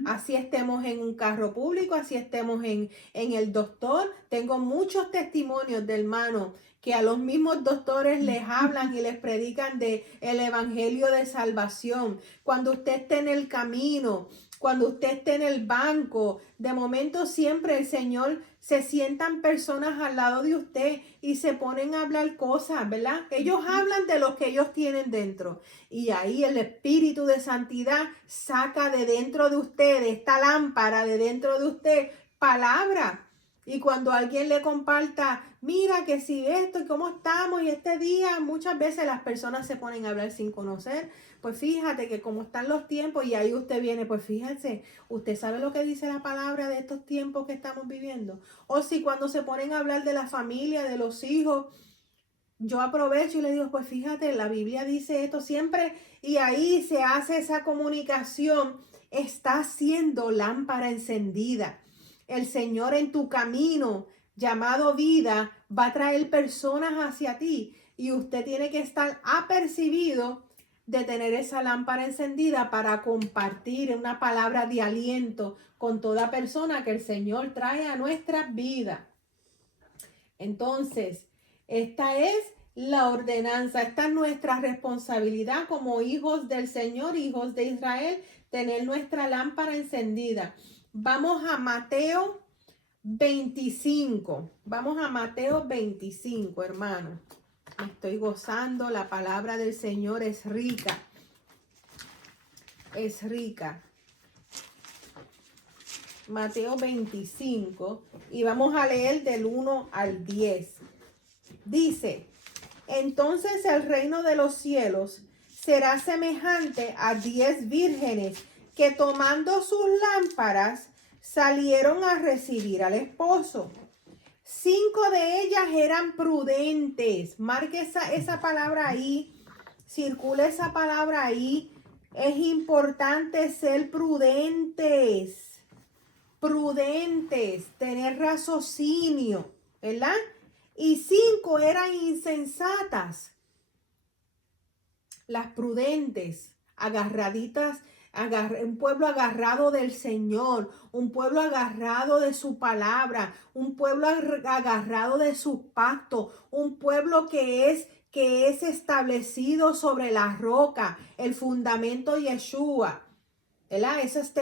Así estemos en un carro público, así estemos en el doctor. Tengo muchos testimonios de hermanos que a los mismos doctores les hablan y les predican de el evangelio de salvación. Cuando usted esté en el camino, cuando usted esté en el banco, de momento siempre el Señor se sientan personas al lado de usted y se ponen a hablar cosas, ¿verdad? Ellos hablan de lo que ellos tienen dentro. Y ahí el Espíritu de Santidad saca de dentro de usted, de esta lámpara, de dentro de usted, palabra. Y cuando alguien le comparta, mira que si esto y cómo estamos y este día, muchas veces las personas se ponen a hablar sin conocer. Pues fíjate que como están los tiempos y ahí usted viene, pues fíjense, usted sabe lo que dice la palabra de estos tiempos que estamos viviendo. O si cuando se ponen a hablar de la familia, de los hijos, yo aprovecho y le digo, pues fíjate, la Biblia dice esto siempre y ahí se hace esa comunicación. Está siendo lámpara encendida. El Señor en tu camino llamado vida va a traer personas hacia ti y usted tiene que estar apercibido de tener esa lámpara encendida para compartir una palabra de aliento con toda persona que el Señor trae a nuestras vidas. Entonces, esta es la ordenanza, esta es nuestra responsabilidad como hijos del Señor, hijos de Israel, tener nuestra lámpara encendida. Vamos a Mateo 25. Vamos a Mateo 25, hermano. Me estoy gozando. La palabra del Señor es rica. Es rica. Mateo 25. Y vamos a leer del 1 al 10. Dice: entonces el reino de los cielos será semejante a 10 vírgenes que tomando sus lámparas salieron a recibir al esposo. 5 de ellas eran prudentes. Marque esa palabra ahí. Circula esa palabra ahí. Es importante ser prudentes. Prudentes. Tener raciocinio. ¿Verdad? Y 5 eran insensatas. Las prudentes, agarraditas, un pueblo agarrado del Señor, un pueblo agarrado de su palabra, un pueblo agarrado de su pacto, un pueblo que es establecido sobre la roca, el fundamento Yeshua. ¿Verdad? Eso es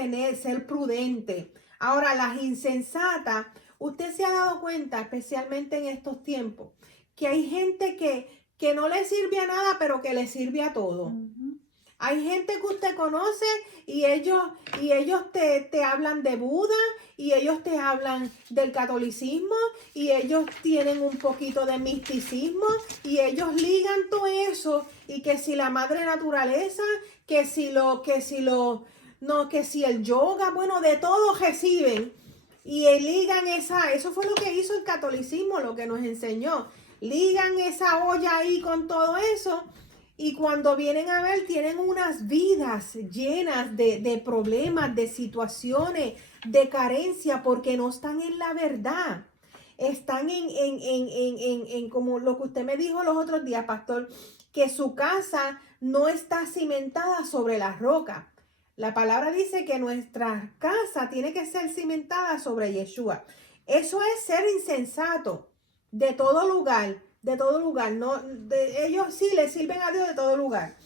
ser prudente. Ahora, las insensatas, usted se ha dado cuenta, especialmente en estos tiempos, que hay gente que no le sirve a nada, pero que le sirve a todo. Hay gente que usted conoce y ellos te hablan de Buda y ellos te hablan del catolicismo y ellos tienen un poquito de misticismo y ellos ligan todo eso y que si la madre naturaleza, que si el yoga, bueno, de todo reciben y ligan eso fue lo que hizo el catolicismo, lo que nos enseñó. Ligan esa olla ahí con todo eso y cuando vienen a ver tienen unas vidas llenas de problemas, de situaciones, de carencia porque no están en la verdad. Están en como lo que usted me dijo los otros días, pastor, que su casa no está cimentada sobre la roca. La palabra dice que nuestra casa tiene que ser cimentada sobre Yeshua. Eso es ser insensato de todo lugar, no, ellos sí le sirven a Dios de todo lugar.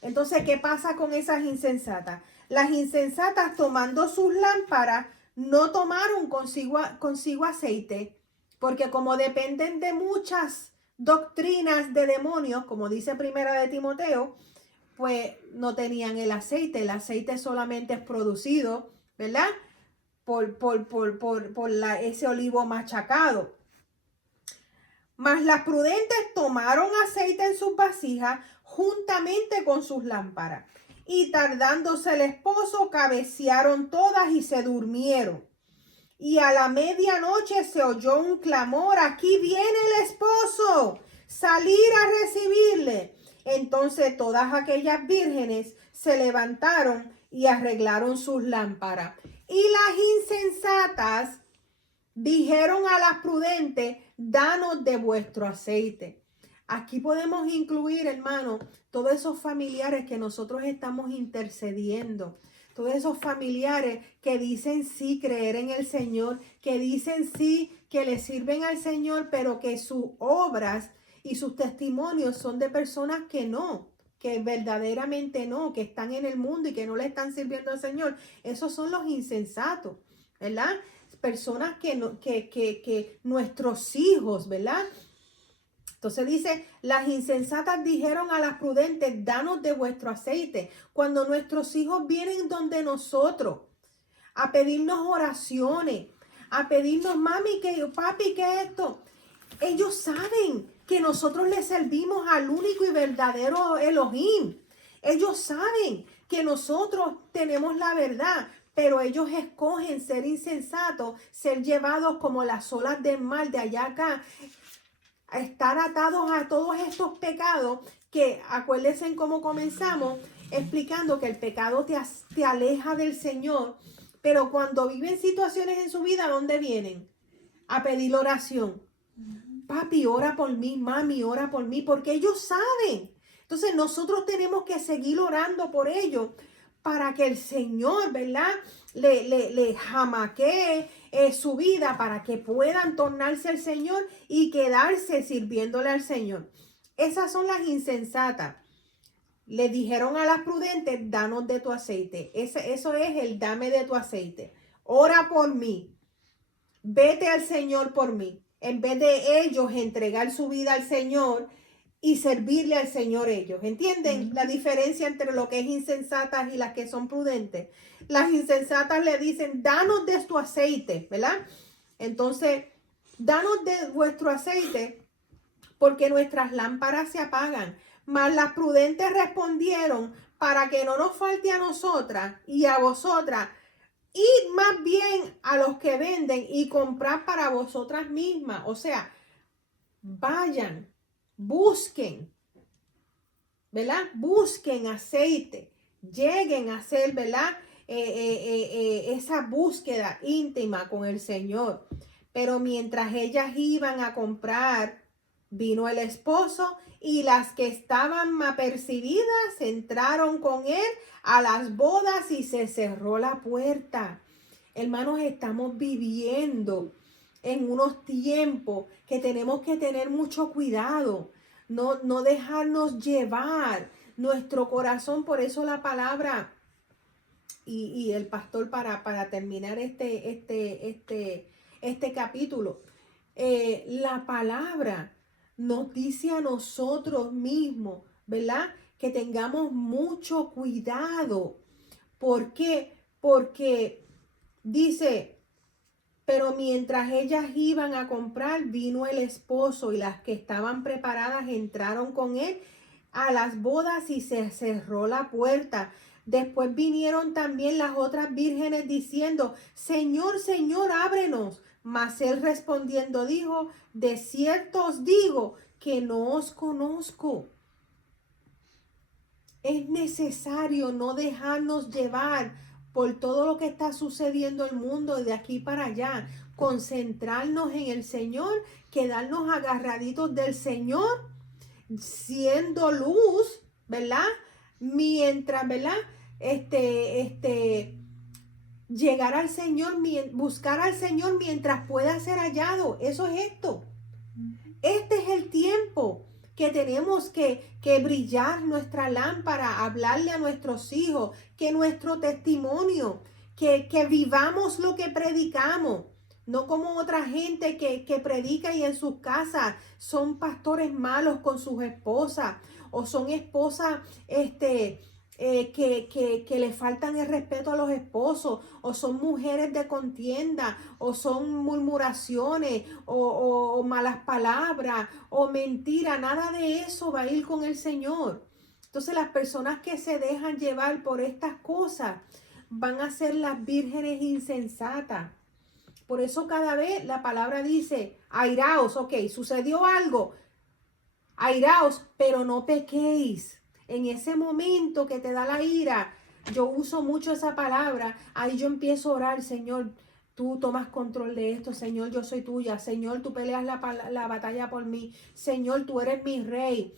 Entonces, ¿qué pasa con esas insensatas? Las insensatas tomando sus lámparas no tomaron consigo aceite, porque como dependen de muchas doctrinas de demonios, como dice Primera de Timoteo, pues no tenían el aceite. El aceite solamente es producido, ¿verdad? Por ese olivo machacado. Mas las prudentes tomaron aceite en sus vasijas juntamente con sus lámparas. Y tardándose el esposo, cabecearon todas y se durmieron. Y a la medianoche se oyó un clamor: aquí viene el esposo, salir a recibirle. Entonces todas aquellas vírgenes se levantaron y arreglaron sus lámparas. Y las insensatas dijeron a las prudentes: danos de vuestro aceite. Aquí podemos incluir, hermano, todos esos familiares que nosotros estamos intercediendo. Todos esos familiares que dicen sí creer en el Señor, que dicen sí que le sirven al Señor, pero que sus obras y sus testimonios son de personas que verdaderamente no, que están en el mundo y que no le están sirviendo al Señor. Esos son los insensatos, ¿verdad? Personas que nuestros hijos, ¿verdad? Entonces dice, las insensatas dijeron a las prudentes: danos de vuestro aceite. Cuando nuestros hijos vienen donde nosotros a pedirnos oraciones, a pedirnos: mami, papi, ¿qué es esto? Ellos saben que nosotros les servimos al único y verdadero Elohim. Ellos saben que nosotros tenemos la verdad, pero ellos escogen ser insensatos, ser llevados como las olas del mar de allá acá, a estar atados a todos estos pecados que, acuérdense en cómo comenzamos, explicando que el pecado te aleja del Señor, pero cuando viven situaciones en su vida, ¿dónde vienen? A pedir oración. Papi, ora por mí, mami, ora por mí, porque ellos saben. Entonces nosotros tenemos que seguir orando por ellos para que el Señor, ¿verdad?, le jamaquee su vida para que puedan tornarse al Señor y quedarse sirviéndole al Señor. Esas son las insensatas. Le dijeron a las prudentes: danos de tu aceite. Eso es el dame de tu aceite. Ora por mí. vete al Señor por mí. En vez de ellos entregar su vida al Señor y servirle al Señor ellos. ¿Entienden la diferencia entre lo que es insensatas y las que son prudentes? Las insensatas le dicen, danos de tu aceite, ¿verdad? Entonces, danos de vuestro aceite porque nuestras lámparas se apagan. Mas las prudentes respondieron, para que no nos falte a nosotras y a vosotras, id más bien a los que venden y comprad para vosotras mismas. O sea, vayan, busquen, ¿verdad? Busquen aceite, lleguen a hacer, ¿verdad? Esa búsqueda íntima con el Señor. Pero mientras ellas iban a comprar, vino el esposo y las que estaban apercibidas entraron con él a las bodas y se cerró la puerta. Hermanos, estamos viviendo en unos tiempos que tenemos que tener mucho cuidado, no dejarnos llevar nuestro corazón. Por eso la palabra y el pastor para terminar este capítulo, la palabra nos dice a nosotros mismos, ¿verdad? Que tengamos mucho cuidado. ¿Por qué? Porque dice, pero mientras ellas iban a comprar, vino el esposo y las que estaban preparadas entraron con él a las bodas y se cerró la puerta. Después vinieron también las otras vírgenes diciendo, Señor, Señor, ábrenos. Mas él respondiendo dijo, de cierto os digo que no os conozco. Es necesario no dejarnos llevar por todo lo que está sucediendo en el mundo de aquí para allá. Concentrarnos en el Señor, quedarnos agarraditos del Señor, siendo luz, ¿verdad? Mientras, ¿verdad? Llegar al Señor, buscar al Señor mientras pueda ser hallado. Eso es esto. Este es el tiempo que tenemos que brillar nuestra lámpara, hablarle a nuestros hijos, que nuestro testimonio, que vivamos lo que predicamos. No como otra gente que predica y en sus casas son pastores malos con sus esposas o son esposas que le faltan el respeto a los esposos, o son mujeres de contienda, o son murmuraciones, o malas palabras, o mentira. Nada de eso va a ir con el Señor. Entonces las personas que se dejan llevar por estas cosas van a ser las vírgenes insensatas. Por eso cada vez la palabra dice, airaos, ok, sucedió algo, airaos, pero no pequéis. En ese momento que te da la ira, yo uso mucho esa palabra, ahí yo empiezo a orar, Señor, tú tomas control de esto, Señor, yo soy tuya, Señor, tú peleas la batalla por mí, Señor, tú eres mi rey.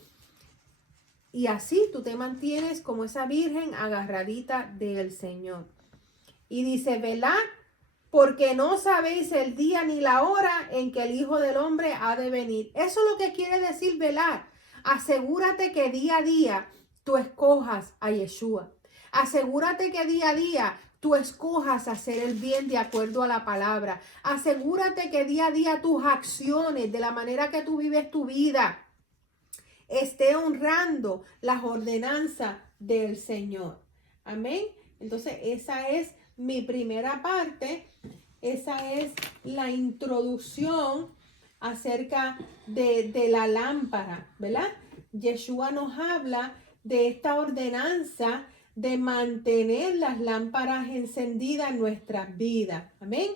Y así tú te mantienes como esa virgen agarradita del Señor. Y dice, velad, porque no sabéis el día ni la hora en que el Hijo del Hombre ha de venir. Eso es lo que quiere decir velar. Asegúrate que día a día tú escojas a Yeshua. Asegúrate que día a día tú escojas hacer el bien de acuerdo a la palabra. Asegúrate que día a día tus acciones, de la manera que tú vives tu vida, esté honrando las ordenanzas del Señor. Amén. Entonces esa es mi primera parte. Esa es la introducción acerca de la lámpara, ¿verdad? Yeshua nos habla de esta ordenanza de mantener las lámparas encendidas en nuestras vidas. Amén.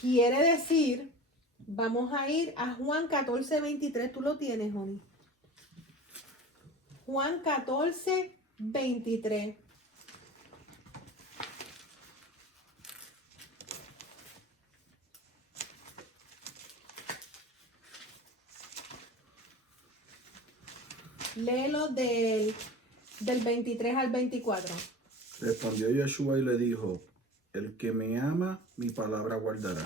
Quiere decir, vamos a ir a Juan 14:23. Tú lo tienes, Joni. Juan 14:23. Léelo del 23 al 24. Respondió Yeshua y le dijo, el que me ama, mi palabra guardará.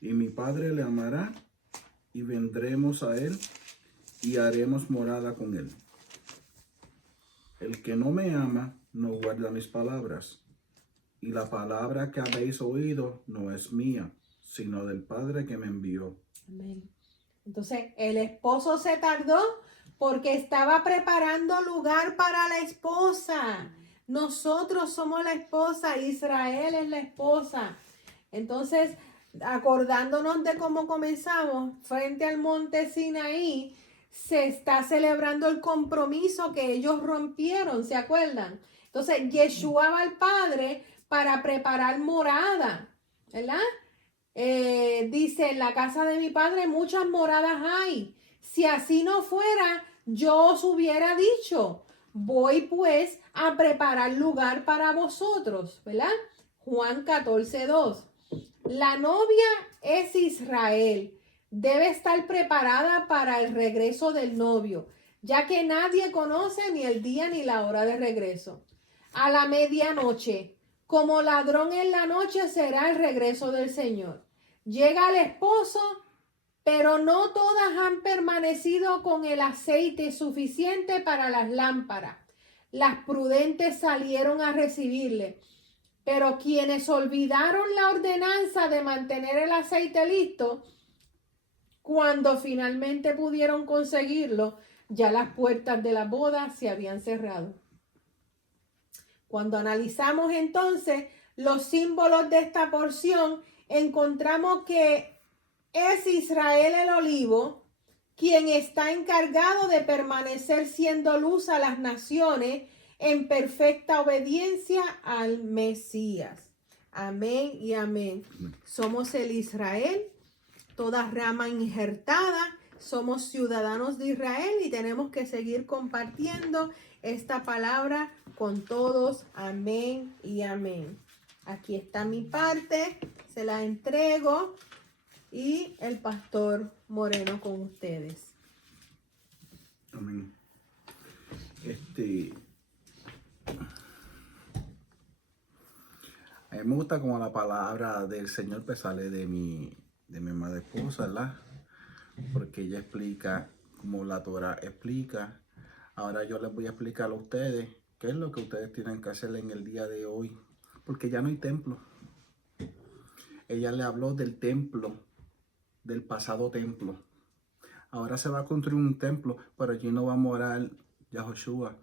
Y mi Padre le amará, y vendremos a él, y haremos morada con él. El que no me ama, no guarda mis palabras. y la palabra que habéis oído no es mía, sino del Padre que me envió. Amén. Entonces, el esposo se tardó porque estaba preparando lugar para la esposa. Nosotros somos la esposa, Israel es la esposa. Entonces, acordándonos de cómo comenzamos, frente al monte Sinaí, se está celebrando el compromiso que ellos rompieron, ¿se acuerdan? Entonces, Yeshua va al Padre para preparar morada, ¿verdad? Dice, en la casa de mi padre muchas moradas hay. Si así no fuera, yo os hubiera dicho, voy pues a preparar lugar para vosotros, ¿verdad? Juan 14:2. La novia es Israel. Debe estar preparada para el regreso del novio, ya que nadie conoce ni el día ni la hora de regreso. A la medianoche, como ladrón en la noche, será el regreso del Señor. Llega el esposo, pero no todas han permanecido con el aceite suficiente para las lámparas. Las prudentes salieron a recibirle, pero quienes olvidaron la ordenanza de mantener el aceite listo, cuando finalmente pudieron conseguirlo, ya las puertas de la boda se habían cerrado. Cuando analizamos entonces los símbolos de esta porción, encontramos que es Israel el olivo quien está encargado de permanecer siendo luz a las naciones en perfecta obediencia al Mesías. Amén y amén. Somos el Israel, toda rama injertada, somos ciudadanos de Israel y tenemos que seguir compartiendo esta palabra con todos. Amén y amén. Aquí está mi parte, se la entrego y el pastor Moreno con ustedes. Amén. A mí me gusta como la palabra del Señor pues sale de mi amada esposa, ¿verdad? Porque ella explica como la Torah explica. Ahora yo les voy a explicar a ustedes qué es lo que ustedes tienen que hacer en el día de hoy. Porque ya no hay templo. Ella le habló del templo, del pasado templo. Ahora se va a construir un templo, pero allí no va a morar Yahushua.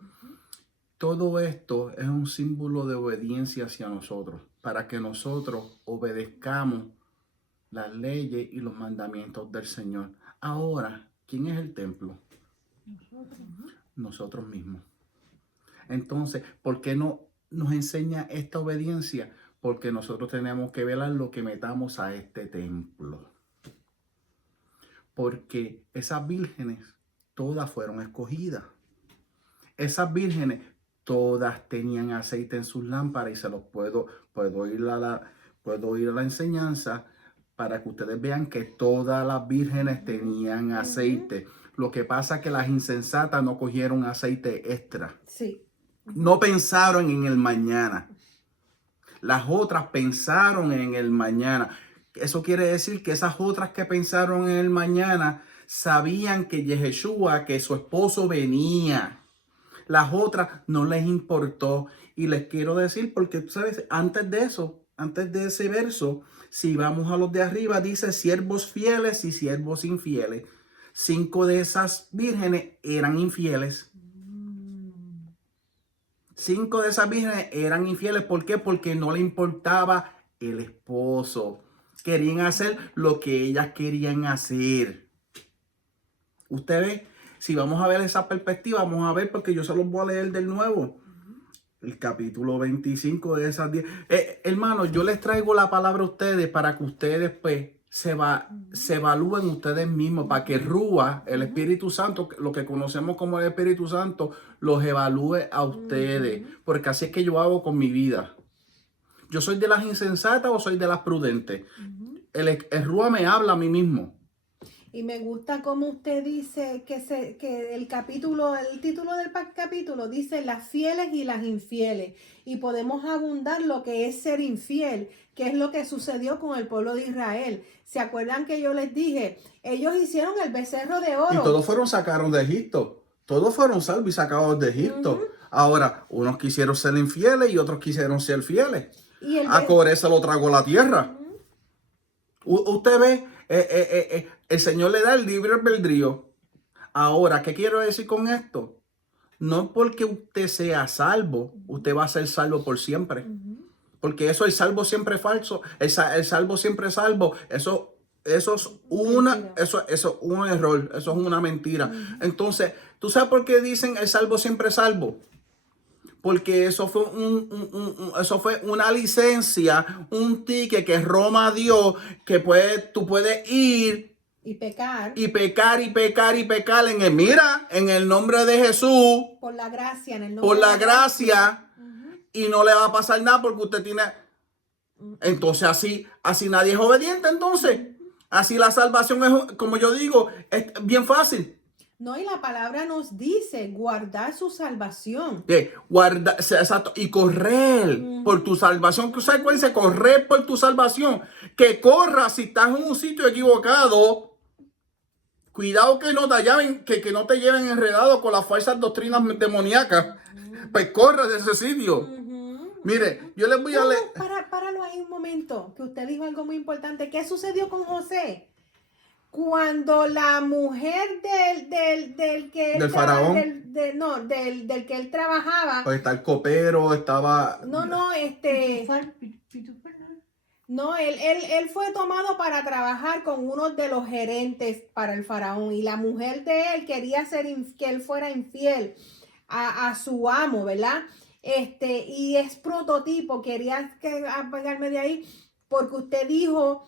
Todo esto es un símbolo de obediencia hacia nosotros, para que nosotros obedezcamos las leyes y los mandamientos del Señor. Ahora, ¿quién es el templo? Nosotros mismos. Entonces, ¿por qué no nos enseña esta obediencia? Porque nosotros tenemos que velar lo que metamos a este templo. Porque esas vírgenes todas fueron escogidas. Esas vírgenes todas tenían aceite en sus lámparas y se los puedo ir a la enseñanza para que ustedes vean que todas las vírgenes tenían aceite. Lo que pasa es que las insensatas no cogieron aceite extra. Sí. No pensaron en el mañana. Las otras pensaron en el mañana. Eso quiere decir que esas otras que pensaron en el mañana sabían que Yeshua, que su esposo venía. Las otras no les importó. Y les quiero decir, porque tú sabes, antes de eso, antes de ese verso, si vamos a los de arriba, dice siervos fieles y siervos infieles. 5 de esas vírgenes eran infieles. 5 de esas vírgenes eran infieles. ¿Por qué? Porque no le importaba el esposo. Querían hacer lo que ellas querían hacer. Usted ve, si vamos a ver esa perspectiva, vamos a ver, porque yo se los voy a leer de nuevo. El capítulo 25 de esas 10. Hermanos, yo les traigo la palabra a ustedes para que ustedes pues se evalúen ustedes mismos, para que Rúa, el Espíritu Santo, lo que conocemos como el Espíritu Santo, los evalúe a ustedes. Porque así es que yo hago con mi vida. ¿Yo soy de las insensatas o soy de las prudentes? El Rúa me habla a mí mismo. Y me gusta como usted dice que el título del capítulo dice las fieles y las infieles. Y podemos abundar lo que es ser infiel, que es lo que sucedió con el pueblo de Israel. ¿Se acuerdan que yo les dije? Ellos hicieron el becerro de oro. Y todos fueron sacados de Egipto. Todos fueron salvos y sacados de Egipto. Ahora, unos quisieron ser infieles y otros quisieron ser fieles. Y A Coré se lo tragó la tierra. Usted ve, el Señor le da el libre albedrío. Ahora, ¿qué quiero decir con esto? No porque usted sea salvo, usted va a ser salvo por siempre. Porque eso, el salvo siempre es falso. El salvo siempre es salvo. Eso es eso es un error. Eso es una mentira. Entonces, ¿tú sabes por qué dicen el salvo siempre es salvo? Porque eso fue eso fue una licencia, un ticket que Roma dio, que tú puedes ir y pecar. Y pecar en el nombre de Jesús. Por la gracia, en el nombre por la de gracia. Y no le va a pasar nada porque usted tiene. Entonces así nadie es obediente. Entonces, así la salvación es, como yo digo, es bien fácil. No, y la palabra nos dice guardar su salvación. Exacto, y correr por tu salvación. ¿Sabes cuál dice? Correr por tu salvación. Que corras si estás en un sitio equivocado. Cuidado que no te lleven, que no te lleven enredado con las falsas doctrinas demoníacas. Pues corre de ese sitio. Mire, yo les voy a leer. Páralo ahí un momento, que usted dijo algo muy importante. ¿Qué sucedió con José? Cuando la mujer del faraón, del que él trabajaba, pues está el copero, estaba. No, él fue tomado para trabajar con uno de los gerentes para el faraón, y la mujer de él quería que él fuera infiel a su amo, ¿verdad? Y es prototipo, quería apagarme de ahí, porque usted dijo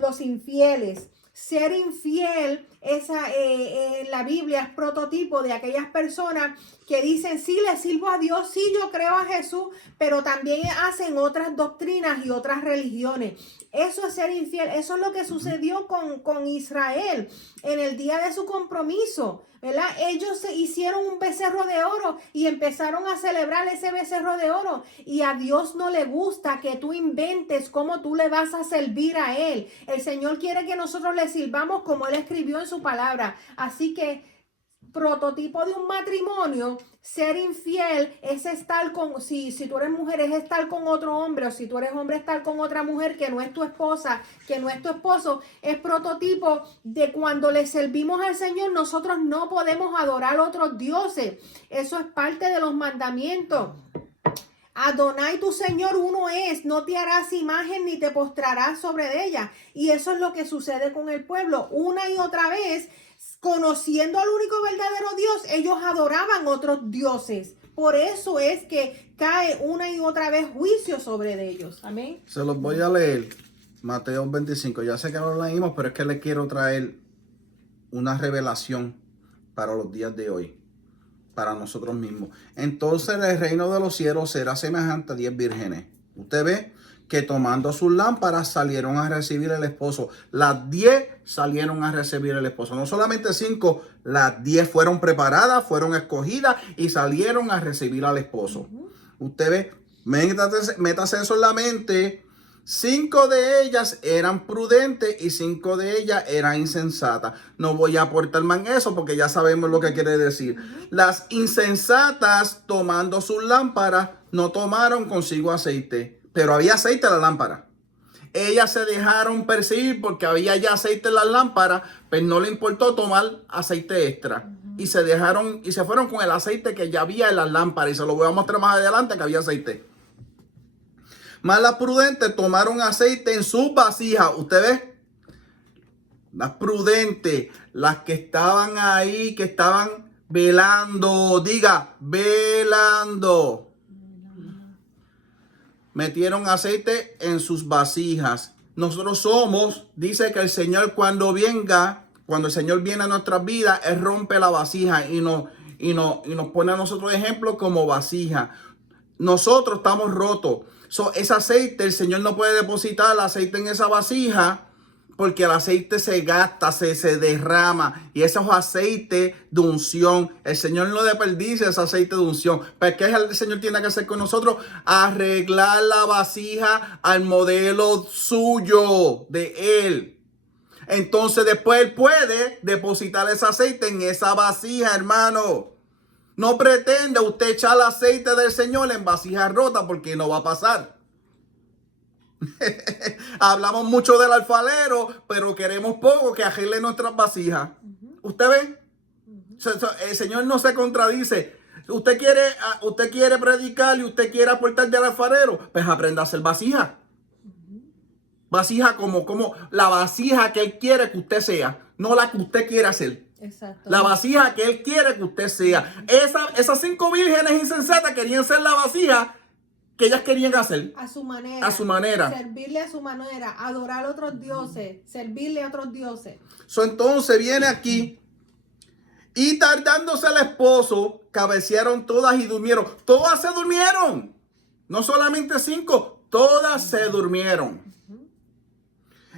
los infieles. Ser infiel, en la Biblia es prototipo de aquellas personas que dicen, sí, le sirvo a Dios, sí, yo creo a Jesús, pero también hacen otras doctrinas y otras religiones. Eso es ser infiel. Eso es lo que sucedió con Israel en el día de su compromiso, ¿verdad? Ellos se hicieron un becerro de oro y empezaron a celebrar ese becerro de oro, y a Dios no le gusta que tú inventes cómo tú le vas a servir a Él. El Señor quiere que nosotros le sirvamos como Él escribió en su palabra. Así que prototipo de un matrimonio, ser infiel es estar con, si tú eres mujer, es estar con otro hombre, o si tú eres hombre, estar con otra mujer que no es tu esposa, que no es tu esposo. Es prototipo de cuando le servimos al Señor, nosotros no podemos adorar otros dioses. Eso es parte de los mandamientos. Adonai tu Señor uno es, no te harás imagen ni te postrarás sobre ella. Y eso es lo que sucede con el pueblo. Una y otra vez, conociendo al único verdadero Dios, ellos adoraban otros dioses. Por eso es que cae una y otra vez juicio sobre ellos. Amén. Se los voy a leer. Mateo 25. Ya sé que no lo leímos, pero es que le quiero traer una revelación para los días de hoy, para nosotros mismos. Entonces el reino de los cielos será semejante a 10 vírgenes. Usted ve que tomando sus lámparas salieron a recibir el esposo. Las 10 salieron a recibir el esposo. No solamente 5, las 10 fueron preparadas, fueron escogidas y salieron a recibir al esposo. Usted ve, métase eso en la mente. 5 de ellas eran prudentes y 5 de ellas eran insensatas. No voy a aportar más en eso porque ya sabemos lo que quiere decir. Las insensatas, tomando sus lámparas, no tomaron consigo aceite, pero había aceite en la lámpara. Ellas se dejaron percibir porque había ya aceite en las lámparas, pero no le importó tomar aceite extra. Y se fueron con el aceite que ya había en las lámparas. Y se lo voy a mostrar más adelante que había aceite. Más las prudentes tomaron aceite en sus vasijas. ¿Usted ve? Las prudentes, las que estaban ahí, que estaban velando. Diga, velando. Metieron aceite en sus vasijas. Nosotros somos, dice que el Señor cuando el Señor viene a nuestras vidas, Él rompe la vasija y nos pone a nosotros ejemplo como vasija. Nosotros estamos rotos. Ese aceite, el Señor no puede depositar el aceite en esa vasija porque el aceite se gasta, se derrama. Y esos aceites de unción, el Señor no desperdicia ese aceite de unción. ¿Pero qué el Señor tiene que hacer con nosotros? Arreglar la vasija al modelo suyo, de Él. Entonces después Él puede depositar ese aceite en esa vasija, hermano. No pretenda usted echar el aceite del Señor en vasijas rotas porque no va a pasar. Hablamos mucho del alfarero, pero queremos poco que arregle nuestras vasijas. ¿Usted ve? El Señor no se contradice. Usted quiere predicar y usted quiere aportar del alfarero, pues aprenda a hacer vasija. Vasija como la vasija que Él quiere que usted sea, no la que usted quiere hacer. Exacto. La vasija que Él quiere que usted sea. Esas 5 vírgenes insensatas querían ser la vasija que ellas querían hacer. A su manera. A su manera. Servirle a su manera. Adorar a otros dioses. Servirle a otros dioses. Entonces viene aquí. Y tardándose el esposo, cabecearon todas y durmieron. Todas se durmieron. No solamente 5, todas se durmieron.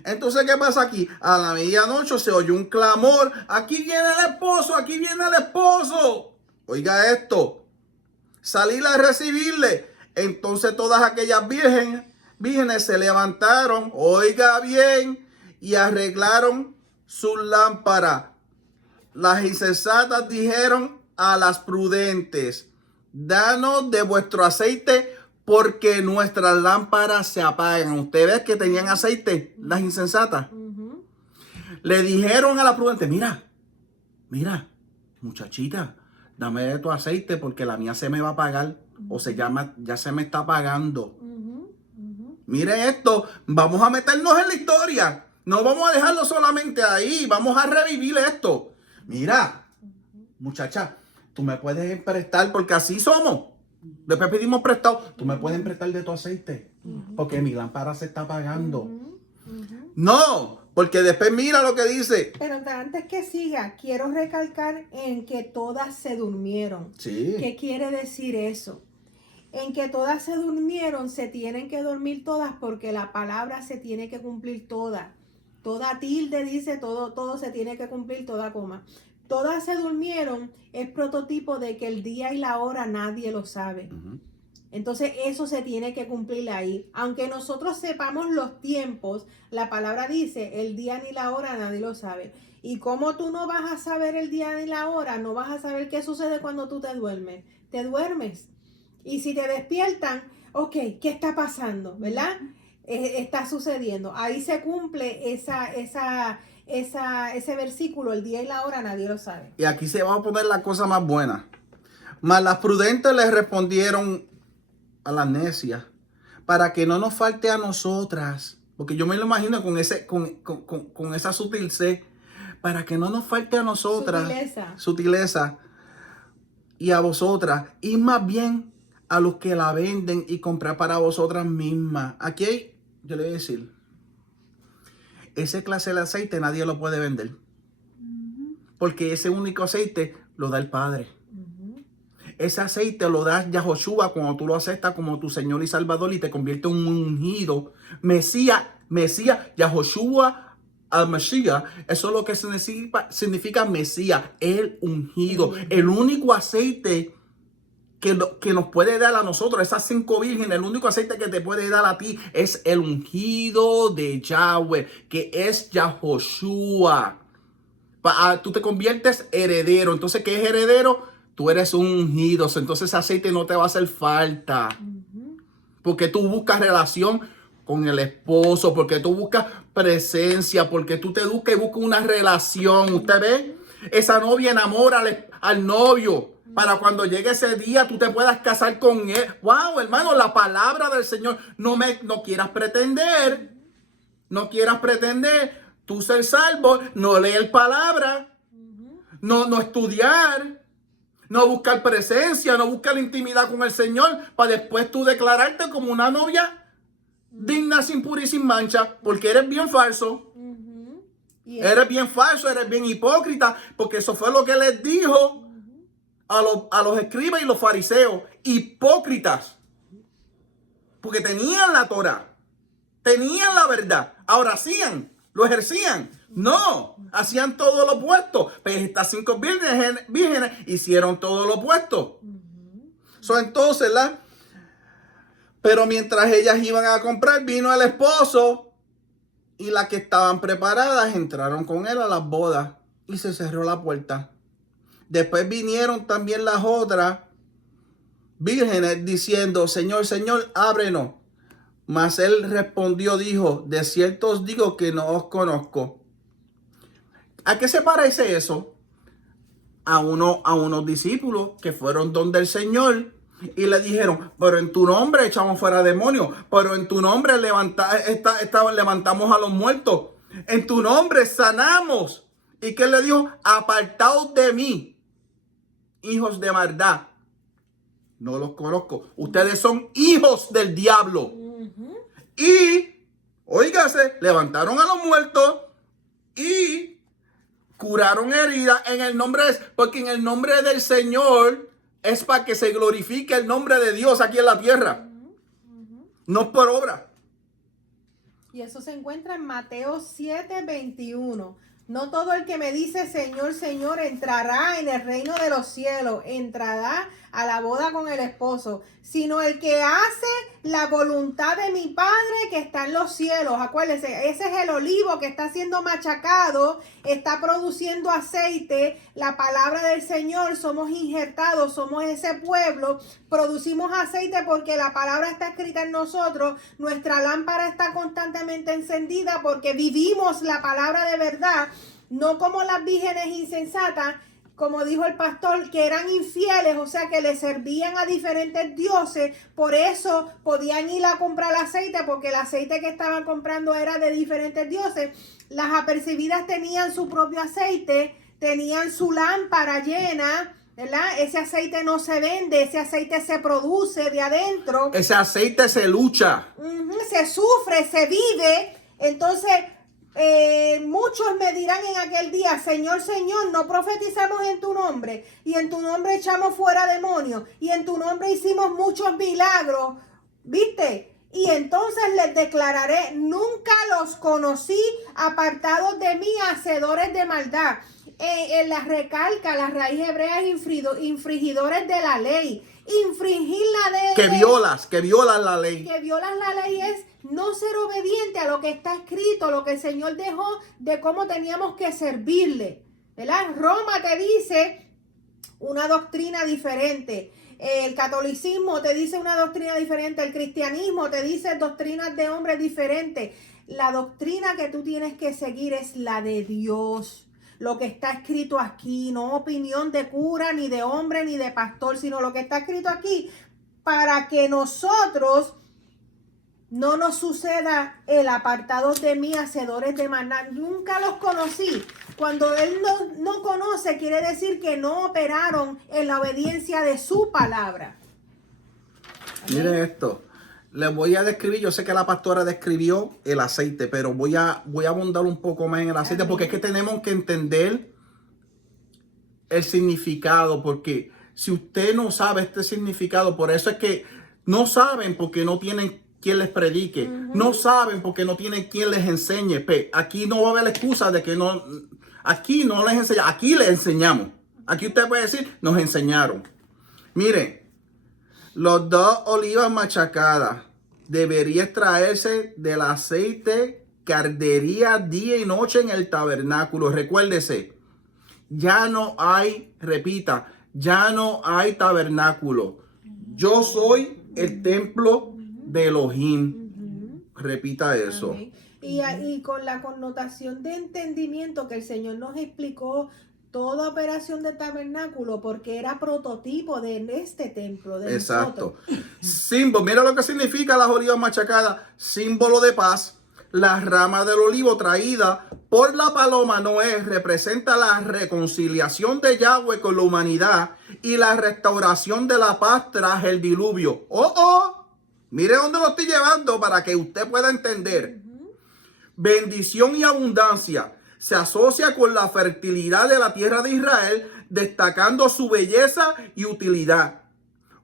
Entonces, ¿qué pasa aquí? A la medianoche se oyó un clamor. Aquí viene el esposo, aquí viene el esposo. Oiga esto. Salir a recibirle. Entonces todas aquellas vírgenes se levantaron, oiga bien, y arreglaron sus lámparas. Las insensatas dijeron a las prudentes: danos de vuestro aceite, porque nuestras lámparas se apagan. ¿Ustedes ven que tenían aceite, las insensatas? Le dijeron a la prudente: mira, muchachita, dame de tu aceite porque la mía se me va a apagar. O ya se me está apagando. Mire esto, vamos a meternos en la historia. No vamos a dejarlo solamente ahí, vamos a revivir esto. Mira, muchacha, tú me puedes prestar, porque así somos. Después pedimos prestado. Tú me puedes prestar de tu aceite, porque mi lámpara se está apagando. No, porque después mira lo que dice. Pero antes que siga, quiero recalcar en que todas se durmieron. Sí. ¿Qué quiere decir eso? En que todas se durmieron, se tienen que dormir todas, porque la palabra se tiene que cumplir toda. Toda tilde dice, todo se tiene que cumplir, toda coma. Todas se durmieron es prototipo de que el día y la hora nadie lo sabe. Entonces eso se tiene que cumplir ahí. Aunque nosotros sepamos los tiempos, la palabra dice, el día ni la hora nadie lo sabe. Y como tú no vas a saber el día ni la hora, no vas a saber qué sucede cuando tú te duermes. Te duermes. Y si te despiertan, ok, ¿qué está pasando? ¿Verdad? Está sucediendo. Ahí se cumple ese versículo, el día y la hora nadie lo sabe. Y aquí se va a poner la cosa más buena. Mas las prudentes les respondieron a las necias: para que no nos falte a nosotras, porque yo me lo imagino con esa sutileza, para que no nos falte a nosotras, sutileza, y a vosotras, y más bien a los que la venden y comprar para vosotras mismas. Aquí yo le voy a decir, ese clase de aceite nadie lo puede vender, porque ese único aceite lo da el Padre. Ese aceite lo da Yahoshua cuando tú lo aceptas como tu Señor y Salvador y te convierte en un ungido. Mesías, Yahoshua al Mesías. Eso es lo que significa Mesías, el ungido. El único aceite que nos puede dar a nosotros, esas 5 vírgenes, el único aceite que te puede dar a ti es el ungido de Yahweh, que es Yahoshua. Tú te conviertes heredero. Entonces, ¿qué es heredero? Tú eres un ungido. Entonces ese aceite no te va a hacer falta. Porque tú buscas relación con el esposo. Porque tú buscas presencia. Porque tú te educas y buscas una relación. ¿Usted ve? Esa novia enamora al novio. Para cuando llegue ese día tú te puedas casar con él. Wow, hermano, la palabra del Señor. No quieras pretender. No quieras pretender tú ser salvo. No leer palabra. No estudiar. No buscar presencia, no buscar intimidad con el Señor, para después tú declararte como una novia digna, sin pura y sin mancha, porque eres bien falso. Eres bien falso, eres bien hipócrita, porque eso fue lo que les dijo a los escribas y los fariseos. Hipócritas. Porque tenían la Torah, tenían la verdad, ahora hacían, lo ejercían. No, hacían todo lo opuesto. Pero estas 5 vírgenes hicieron todo lo opuesto. Entonces, pero mientras ellas iban a comprar, vino el esposo y las que estaban preparadas entraron con él a las bodas y se cerró la puerta. Después vinieron también las otras vírgenes diciendo, Señor, Señor, ábrenos. Mas él respondió, dijo, de cierto os digo que no os conozco. ¿A qué se parece eso? A unos discípulos que fueron donde el Señor y le dijeron, pero en tu nombre echamos fuera demonios, pero en tu nombre levantamos a los muertos, en tu nombre sanamos. ¿Y qué le dijo? Apartaos de mí, hijos de maldad. No los conozco. Ustedes son hijos del diablo. Y, óigase, levantaron a los muertos y curaron heridas en el nombre porque en el nombre del Señor es para que se glorifique el nombre de Dios aquí en la tierra. No por obra. Y eso se encuentra en Mateo 7:21. No todo el que me dice Señor, Señor entrará en el reino de los cielos, entrará a la boda con el esposo, sino el que hace la voluntad de mi Padre que está en los cielos. Acuérdense, ese es el olivo que está siendo machacado, está produciendo aceite. La palabra del Señor, somos injertados, somos ese pueblo, producimos aceite porque la palabra está escrita en nosotros. Nuestra lámpara está constantemente encendida porque vivimos la palabra de verdad, no como las vírgenes insensatas, como dijo el pastor, que eran infieles, o sea, que le servían a diferentes dioses. Por eso podían ir a comprar aceite, porque el aceite que estaban comprando era de diferentes dioses. Las apercibidas tenían su propio aceite, tenían su lámpara llena, ¿verdad? Ese aceite no se vende, ese aceite se produce de adentro. Ese aceite se lucha. Se sufre, se vive. Entonces, muchos me dirán en aquel día, Señor, Señor, no profetizamos en tu nombre, y en tu nombre echamos fuera demonios, y en tu nombre hicimos muchos milagros, ¿viste? Y entonces les declararé, nunca los conocí, apartados de mí, hacedores de maldad. En la recalca, la raíz hebrea es infringidores de la ley. Infringir la ley. Que violas la ley. Que violas la ley es no ser obediente a lo que está escrito, lo que el Señor dejó de cómo teníamos que servirle, ¿verdad? Roma te dice una doctrina diferente. El catolicismo te dice una doctrina diferente. El cristianismo te dice doctrinas de hombres diferentes. La doctrina que tú tienes que seguir es la de Dios. Lo que está escrito aquí, no opinión de cura, ni de hombre, ni de pastor, sino lo que está escrito aquí, para que nosotros no nos suceda el apartado de mí, hacedores de maldad. Nunca los conocí. Cuando él no conoce, quiere decir que no operaron en la obediencia de su palabra. Miren esto. Les voy a describir, yo sé que la pastora describió el aceite, pero voy a abundar un poco más en el aceite, porque es que tenemos que entender el significado, porque si usted no sabe este significado, por eso es que no saben porque no tienen quien les predique, no saben porque no tienen quien les enseñe. Aquí no va a haber excusa de que no, aquí no les enseñamos, aquí les enseñamos. Aquí usted puede decir, nos enseñaron. Miren. Los 2 olivas machacadas debería extraerse del aceite que ardería día y noche en el tabernáculo. Recuérdese, ya no hay, repita, ya no hay tabernáculo. Yo soy el templo de Elohim. Repita eso. Amén. Y con la connotación de entendimiento que el Señor nos explicó, toda operación de tabernáculo, porque era prototipo de este templo de Exacto. nosotros. Símbolo, mira lo que significa las olivas machacadas, símbolo de paz. Las ramas del olivo traída por la paloma Noé representa la reconciliación de Yahweh con la humanidad y la restauración de la paz tras el diluvio. Mire dónde lo estoy llevando para que usted pueda entender. Bendición y abundancia se asocia con la fertilidad de la tierra de Israel, destacando su belleza y utilidad.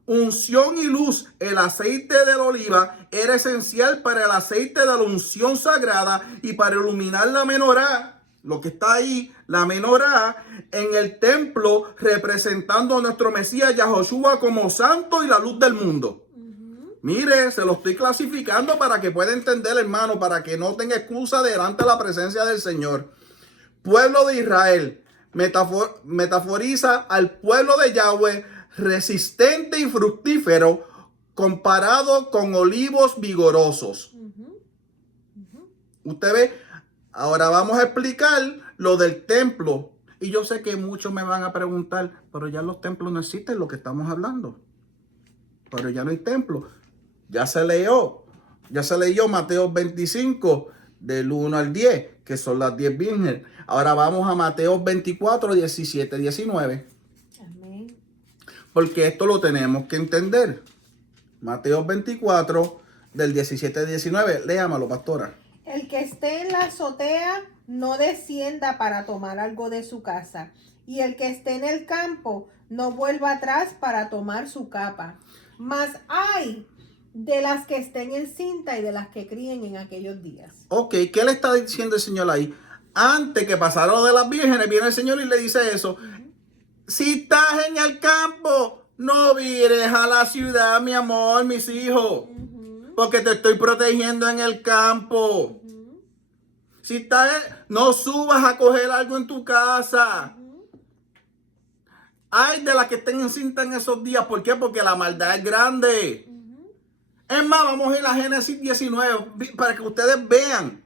Unción y luz, el aceite de la oliva era esencial para el aceite de la unción sagrada y para iluminar la menorá, lo que está ahí, la menorá, en el templo, representando a nuestro Mesías Yahoshua como santo y la luz del mundo. Mire, se lo estoy clasificando para que pueda entender, hermano, para que no tenga excusa delante de la presencia del Señor. Pueblo de Israel, metaforiza al pueblo de Yahweh resistente y fructífero comparado con olivos vigorosos. Usted ve, ahora vamos a explicar lo del templo. Y yo sé que muchos me van a preguntar, pero ya los templos no existen, lo que estamos hablando. Pero ya no hay templo. Ya se leyó Mateo 25, del 1 al 10, que son las 10 vírgenes. Ahora vamos a Mateo 24, 17, 19. Amén. Porque esto lo tenemos que entender. Mateo 24, del 17 al 19. Léamelo, pastora. El que esté en la azotea no descienda para tomar algo de su casa, y el que esté en el campo no vuelva atrás para tomar su capa. Mas ay de las que estén en cinta y de las que críen en aquellos días. Ok, ¿qué le está diciendo el Señor ahí? Antes que pasara lo de las vírgenes, viene el Señor y le dice eso. Si estás en el campo, no vires a la ciudad, mi amor, mis hijos. Porque te estoy protegiendo en el campo. Si estás, no subas a coger algo en tu casa. Ay de las que estén en cinta en esos días. ¿Por qué? Porque la maldad es grande. Es más, vamos a ir a Génesis 19 para que ustedes vean.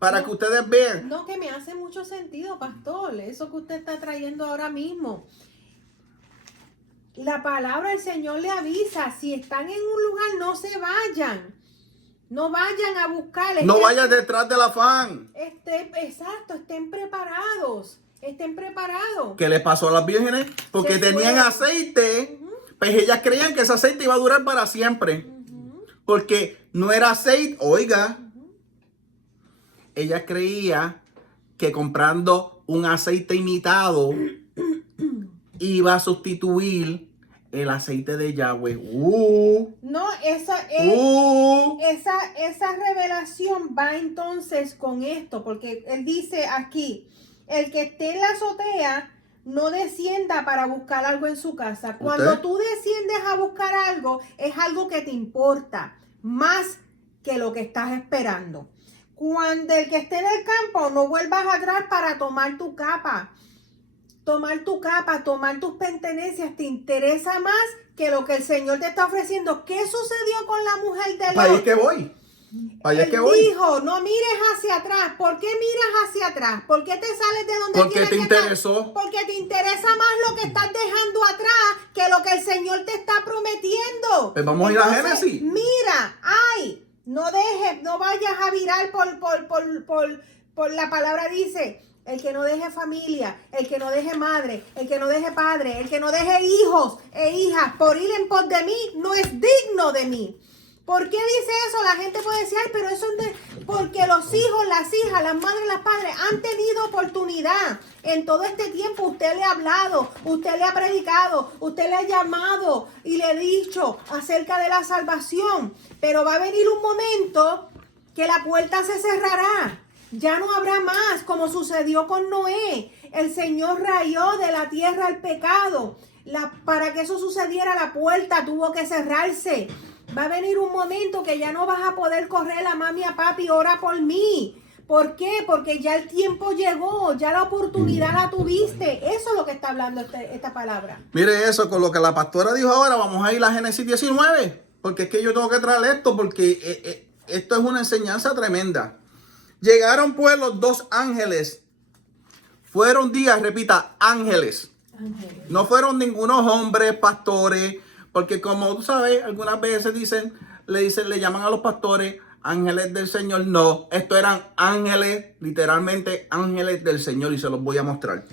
Que ustedes vean. No, que me hace mucho sentido, pastor. Eso que usted está trayendo ahora mismo. La palabra del Señor le avisa. Si están en un lugar, no se vayan. No vayan a buscar. No vayan detrás del afán. Exacto, estén preparados. Estén preparados. ¿Qué le pasó a las vírgenes? Porque tenían aceite. Pues ellas creían que ese aceite iba a durar para siempre. Porque no era aceite. Oiga. Ella creía que comprando un aceite imitado iba a sustituir el aceite de Yahweh. No, esa revelación va entonces con esto, porque él dice aquí, el que esté en la azotea no descienda para buscar algo en su casa. Cuando tú desciendes a buscar algo, es algo que te importa más que lo que estás esperando. Cuando el que esté en el campo, no vuelvas atrás para tomar tu capa. Tomar tu capa, tomar tus pertenencias, te interesa más que lo que el Señor te está ofreciendo. ¿Qué sucedió con la mujer de Lot? Para allá es que voy. Él dijo, no mires hacia atrás. ¿Por qué miras hacia atrás? ¿Por qué te sales de donde Porque te interesó. Porque te interesa más lo que estás dejando atrás que lo que el Señor te está prometiendo. Pues vamos a ir a Génesis. Mira, no vayas a virar por la palabra dice, el que no deje familia, el que no deje madre, el que no deje padre, el que no deje hijos e hijas por ir en pos de mí, no es digno de mí. ¿Por qué dice eso? La gente puede decir, ay, pero eso es porque los hijos, las hijas, las madres, las padres han tenido oportunidad. En todo este tiempo usted le ha hablado, usted le ha predicado, usted le ha llamado y le ha dicho acerca de la salvación. Pero va a venir un momento que la puerta se cerrará. Ya no habrá más, como sucedió con Noé. El Señor rayó de la tierra el pecado. Para que eso sucediera, la puerta tuvo que cerrarse. Va a venir un momento que ya no vas a poder correr a mami, a papi, ora por mí. ¿Por qué? Porque ya el tiempo llegó, ya la oportunidad la tuviste. Eso es lo que está hablando esta palabra. Mire eso, con lo que la pastora dijo ahora, vamos a ir a Génesis 19. Porque es que yo tengo que traer esto, porque esto es una enseñanza tremenda. Llegaron pues los dos ángeles. Fueron días, repita, ángeles. No fueron ningunos hombres, pastores. Porque como tú sabes, algunas veces le llaman a los pastores ángeles del Señor. No, estos eran ángeles, literalmente ángeles del Señor, y se los voy a mostrar.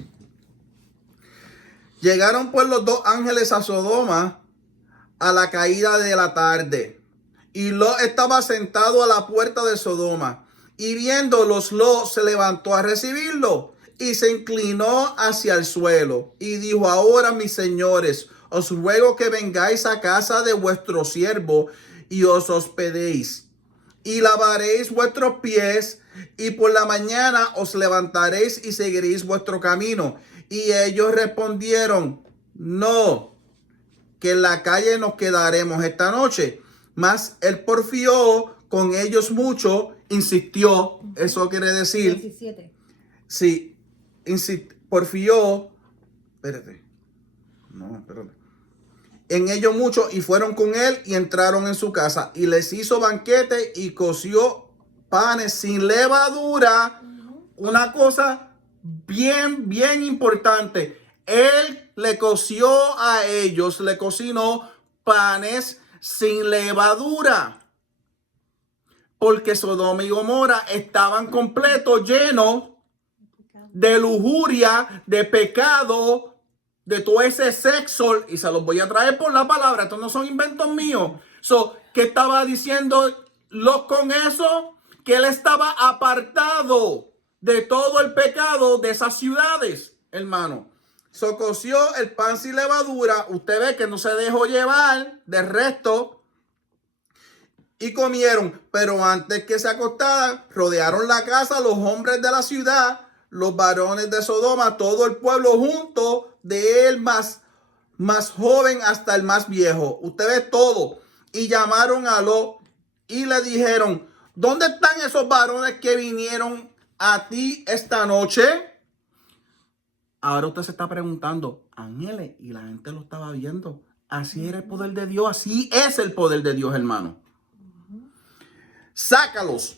Llegaron pues los dos ángeles a Sodoma a la caída de la tarde. Y Lot estaba sentado a la puerta de Sodoma. Y viéndolos, Lot se levantó a recibirlo y se inclinó hacia el suelo. Y dijo, ahora mis señores, os ruego que vengáis a casa de vuestro siervo y os hospedéis. Y lavaréis vuestros pies y por la mañana os levantaréis y seguiréis vuestro camino. Y ellos respondieron, no, que en la calle nos quedaremos esta noche. Mas él porfió con ellos mucho, insistió. Eso quiere decir... 17. Sí, porfió, espérate, no, espérate, en ellos muchos y fueron con él y entraron en su casa y les hizo banquete y coció panes sin levadura. Una cosa bien, bien importante. Él le coció a ellos, le cocinó panes sin levadura. Porque Sodoma y Gomorra estaban completos, llenos de lujuria, de pecado, de todo ese sexo. Y se los voy a traer por la palabra. Estos no son inventos míos. ¿Qué estaba diciendo Lot con eso? Que él estaba apartado de todo el pecado de esas ciudades, hermano. Coció el pan sin levadura. Usted ve que no se dejó llevar del resto. Y comieron, pero antes que se acostaran, rodearon la casa los hombres de la ciudad, los varones de Sodoma, todo el pueblo junto, de él más joven hasta el más viejo. Usted ve todo. Y llamaron a Lot y le dijeron, ¿dónde están esos varones que vinieron a ti esta noche? Ahora usted se está preguntando, ángeles, y la gente lo estaba viendo. Así era el poder de Dios, así es el poder de Dios, hermano. Sácalos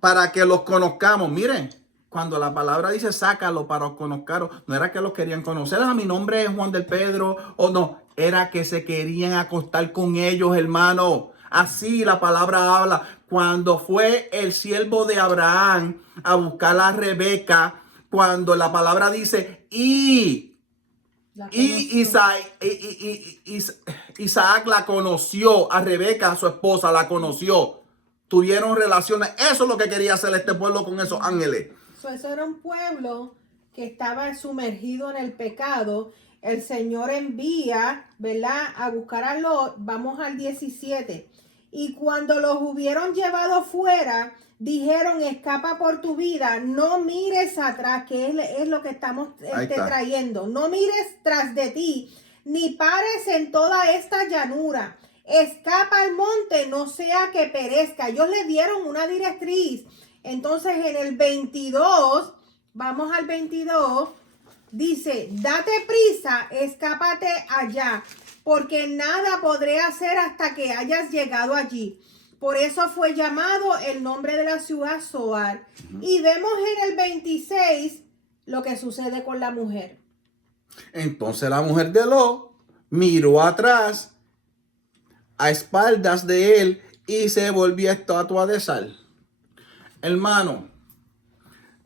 para que los conozcamos. Miren, cuando la palabra dice sácalos para que conozcaros, no era que los querían conocer. Mi nombre es Juan del Pedro, o no, era que se querían acostar con ellos, hermano. Así la palabra habla. Cuando fue el siervo de Abraham a buscar a Rebeca, cuando la palabra dice Isaac la conoció, a Rebeca, su esposa, la conoció. Tuvieron relaciones. Eso es lo que quería hacer este pueblo con esos ángeles. Eso era un pueblo que estaba sumergido en el pecado. El Señor envía, ¿verdad?, a buscar a Lot. Vamos al 17. Y cuando los hubieron llevado fuera, dijeron, escapa por tu vida, no mires atrás, que es lo que estamos trayendo. No mires tras de ti, ni pares en toda esta llanura. Escapa al monte, no sea que perezca. Ellos le dieron una directriz. Entonces en el 22, vamos al 22, dice, date prisa, escápate allá, porque nada podré hacer hasta que hayas llegado allí. Por eso fue llamado el nombre de la ciudad Zoar. Y vemos en el 26 lo que sucede con la mujer. Entonces la mujer de Lot miró atrás, a espaldas de él, y se volvió estatua de sal. Hermano,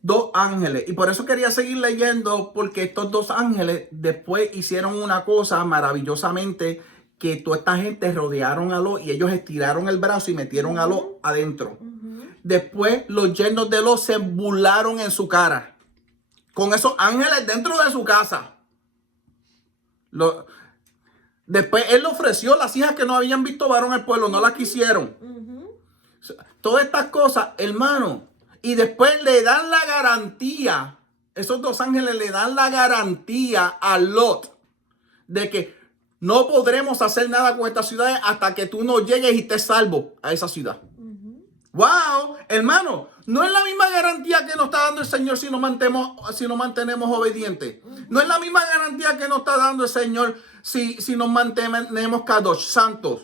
dos ángeles. Y por eso quería seguir leyendo, porque estos dos ángeles después hicieron una cosa maravillosamente, que toda esta gente rodearon a Lot y ellos estiraron el brazo y metieron a Lot adentro. Después los yernos de Lot se burlaron en su cara con esos ángeles dentro de su casa. Después él le ofreció las hijas que no habían visto varón al pueblo, no las quisieron. Todas estas cosas, hermano. Y después le dan la garantía, esos dos ángeles le dan la garantía a Lot de que no podremos hacer nada con estas ciudades hasta que tú no llegues y estés salvo a esa ciudad. Wow, hermano, no es la misma garantía que nos está dando el Señor si nos mantenemos obedientes. No es la misma garantía que nos está dando el Señor si nos mantenemos kadosh, santos.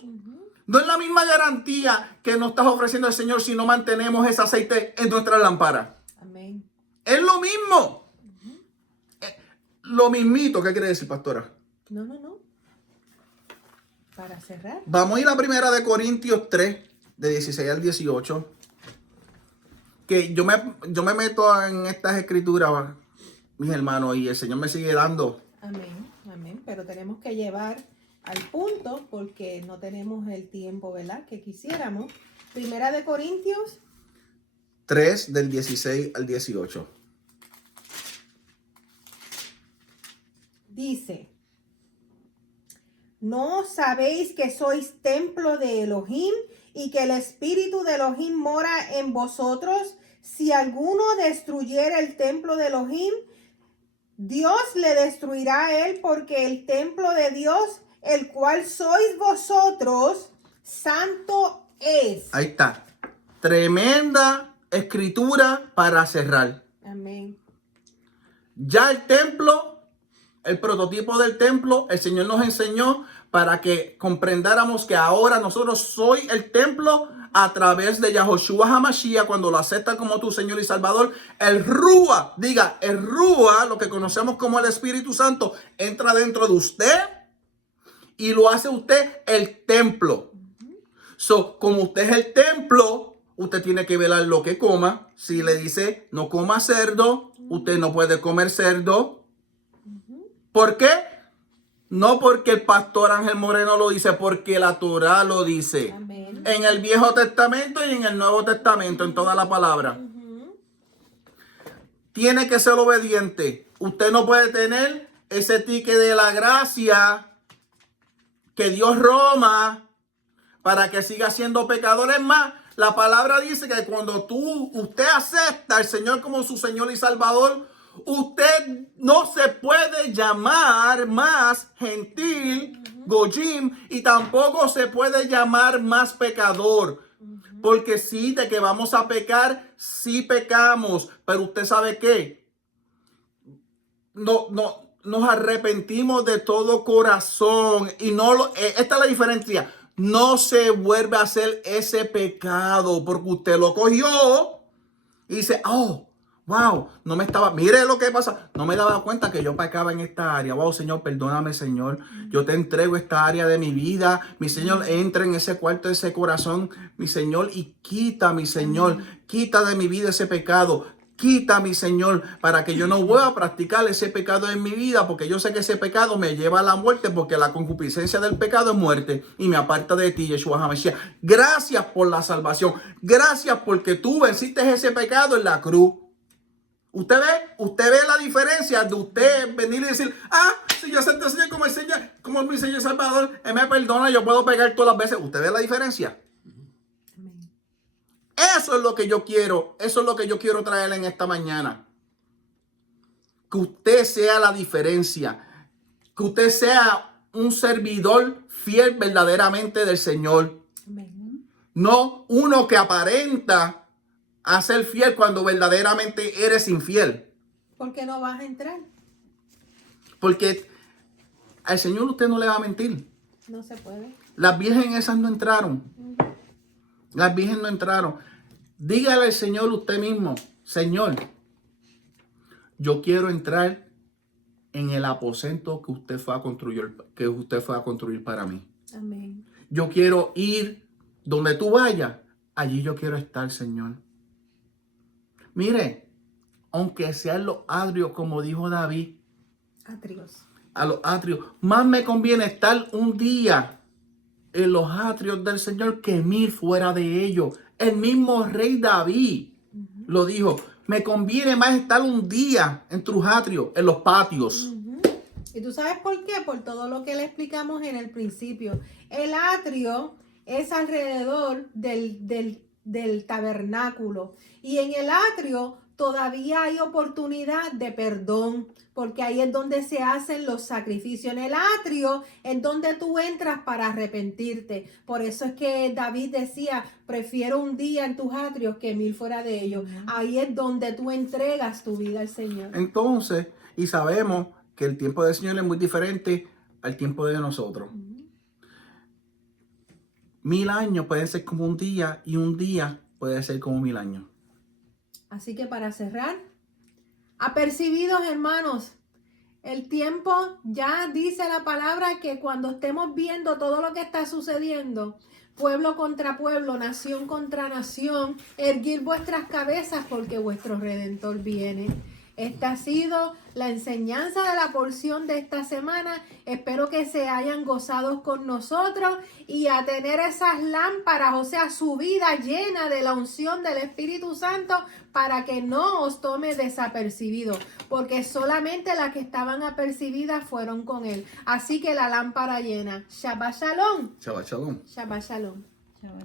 No es la misma garantía que nos está ofreciendo el Señor si no mantenemos ese aceite en nuestra lámpara. Amén. Es lo mismo. Lo mismito. ¿Qué quiere decir, pastora? No. Para cerrar. Vamos a ir a primera de Corintios 3, de 16 al 18. Que yo me meto en estas escrituras, mis hermanos, y el Señor me sigue dando. Amén. Pero tenemos que llevar al punto porque no tenemos el tiempo, ¿verdad?, que quisiéramos. Primera de Corintios 3, del 16 al 18. Dice, ¿no sabéis que sois templo de Elohim y que el Espíritu de Elohim mora en vosotros? Si alguno destruyera el templo de Elohim, Dios le destruirá a él, porque el templo de Dios, el cual sois vosotros, santo es. Ahí está. Tremenda escritura para cerrar. Amén. Ya el templo, el prototipo del templo, el Señor nos enseñó para que comprendáramos que ahora nosotros soy el templo a través de Yahoshua HaMashiach, cuando lo acepta como tu Señor y Salvador. El Rúa, diga, el Rúa, lo que conocemos como el Espíritu Santo, entra dentro de usted y lo hace usted el templo. So, como usted es el templo, usted tiene que velar lo que coma. Si le dice no coma cerdo, usted no puede comer cerdo. ¿Por qué? No porque el pastor Ángel Moreno lo dice, porque la Torá lo dice. Amén. En el Viejo Testamento y en el Nuevo Testamento, en toda la palabra. Tiene que ser obediente. Usted no puede tener ese ticket de la gracia que Dios roma para que siga siendo pecador. Es más, la palabra dice que cuando usted acepta al Señor como su Señor y Salvador, usted no se puede llamar más gentil, Gojim, y tampoco se puede llamar más pecador. Porque sí, de que vamos a pecar, sí pecamos. Pero usted sabe qué, nos arrepentimos de todo corazón. Y esta es la diferencia. No se vuelve a hacer ese pecado porque usted lo cogió y dice, oh, wow, mire lo que pasa, no me daba cuenta que yo pecaba en esta área. Wow, Señor, perdóname, Señor, yo te entrego esta área de mi vida. Mi Señor, entra en ese cuarto, ese corazón, mi Señor, y quita, mi Señor, quita de mi vida ese pecado. Quita, mi Señor, para que yo no vuelva a practicar ese pecado en mi vida, porque yo sé que ese pecado me lleva a la muerte, porque la concupiscencia del pecado es muerte y me aparta de ti, Yeshua HaMashiach. Gracias por la salvación. Gracias porque tú venciste ese pecado en la cruz. Usted ve la diferencia de usted venir y decir, si yo acepto como mi Señor Salvador, Él me perdona, yo puedo pecar todas las veces. ¿Usted ve la diferencia? Eso es lo que yo quiero. Eso es lo que yo quiero traerle en esta mañana. Que usted sea la diferencia. Que usted sea un servidor fiel verdaderamente del Señor. Amén. No uno que aparenta a ser fiel cuando verdaderamente eres infiel. ¿Por qué no vas a entrar? Porque al Señor usted no le va a mentir. No se puede. Las vírgenes esas no entraron. Las vírgenes no entraron. Dígale al Señor usted mismo, Señor, yo quiero entrar en el aposento que usted fue a construir para mí. Amén. Yo quiero ir donde tú vayas, allí yo quiero estar, Señor. Mire, aunque sean los atrios, como dijo David, a los atrios, más me conviene estar un día en los atrios del Señor que 1000 fuera de ellos. El mismo rey David lo dijo. Me conviene más estar un día en tus atrios, en los patios. ¿Y tú sabes por qué? Por todo lo que le explicamos en el principio. El atrio es alrededor del tabernáculo. Y en el atrio todavía hay oportunidad de perdón, porque ahí es donde se hacen los sacrificios. En el atrio es donde tú entras para arrepentirte. Por eso es que David decía, prefiero un día en tus atrios que 1000 fuera de ellos. Ahí es donde tú entregas tu vida al Señor. Entonces, y sabemos que el tiempo del Señor es muy diferente al tiempo de nosotros. 1000 años pueden ser como un día y un día puede ser como 1000 años. Así que para cerrar, apercibidos, hermanos, el tiempo ya dice la palabra que cuando estemos viendo todo lo que está sucediendo, pueblo contra pueblo, nación contra nación, erguir vuestras cabezas porque vuestro Redentor viene. Esta ha sido la enseñanza de la porción de esta semana. Espero que se hayan gozado con nosotros y a tener esas lámparas, o sea, su vida llena de la unción del Espíritu Santo para que no os tome desapercibido, porque solamente las que estaban apercibidas fueron con él. Así que la lámpara llena. Shabbat Shalom. Shabbat Shalom. Shabbat Shalom. Shabbat Shalom.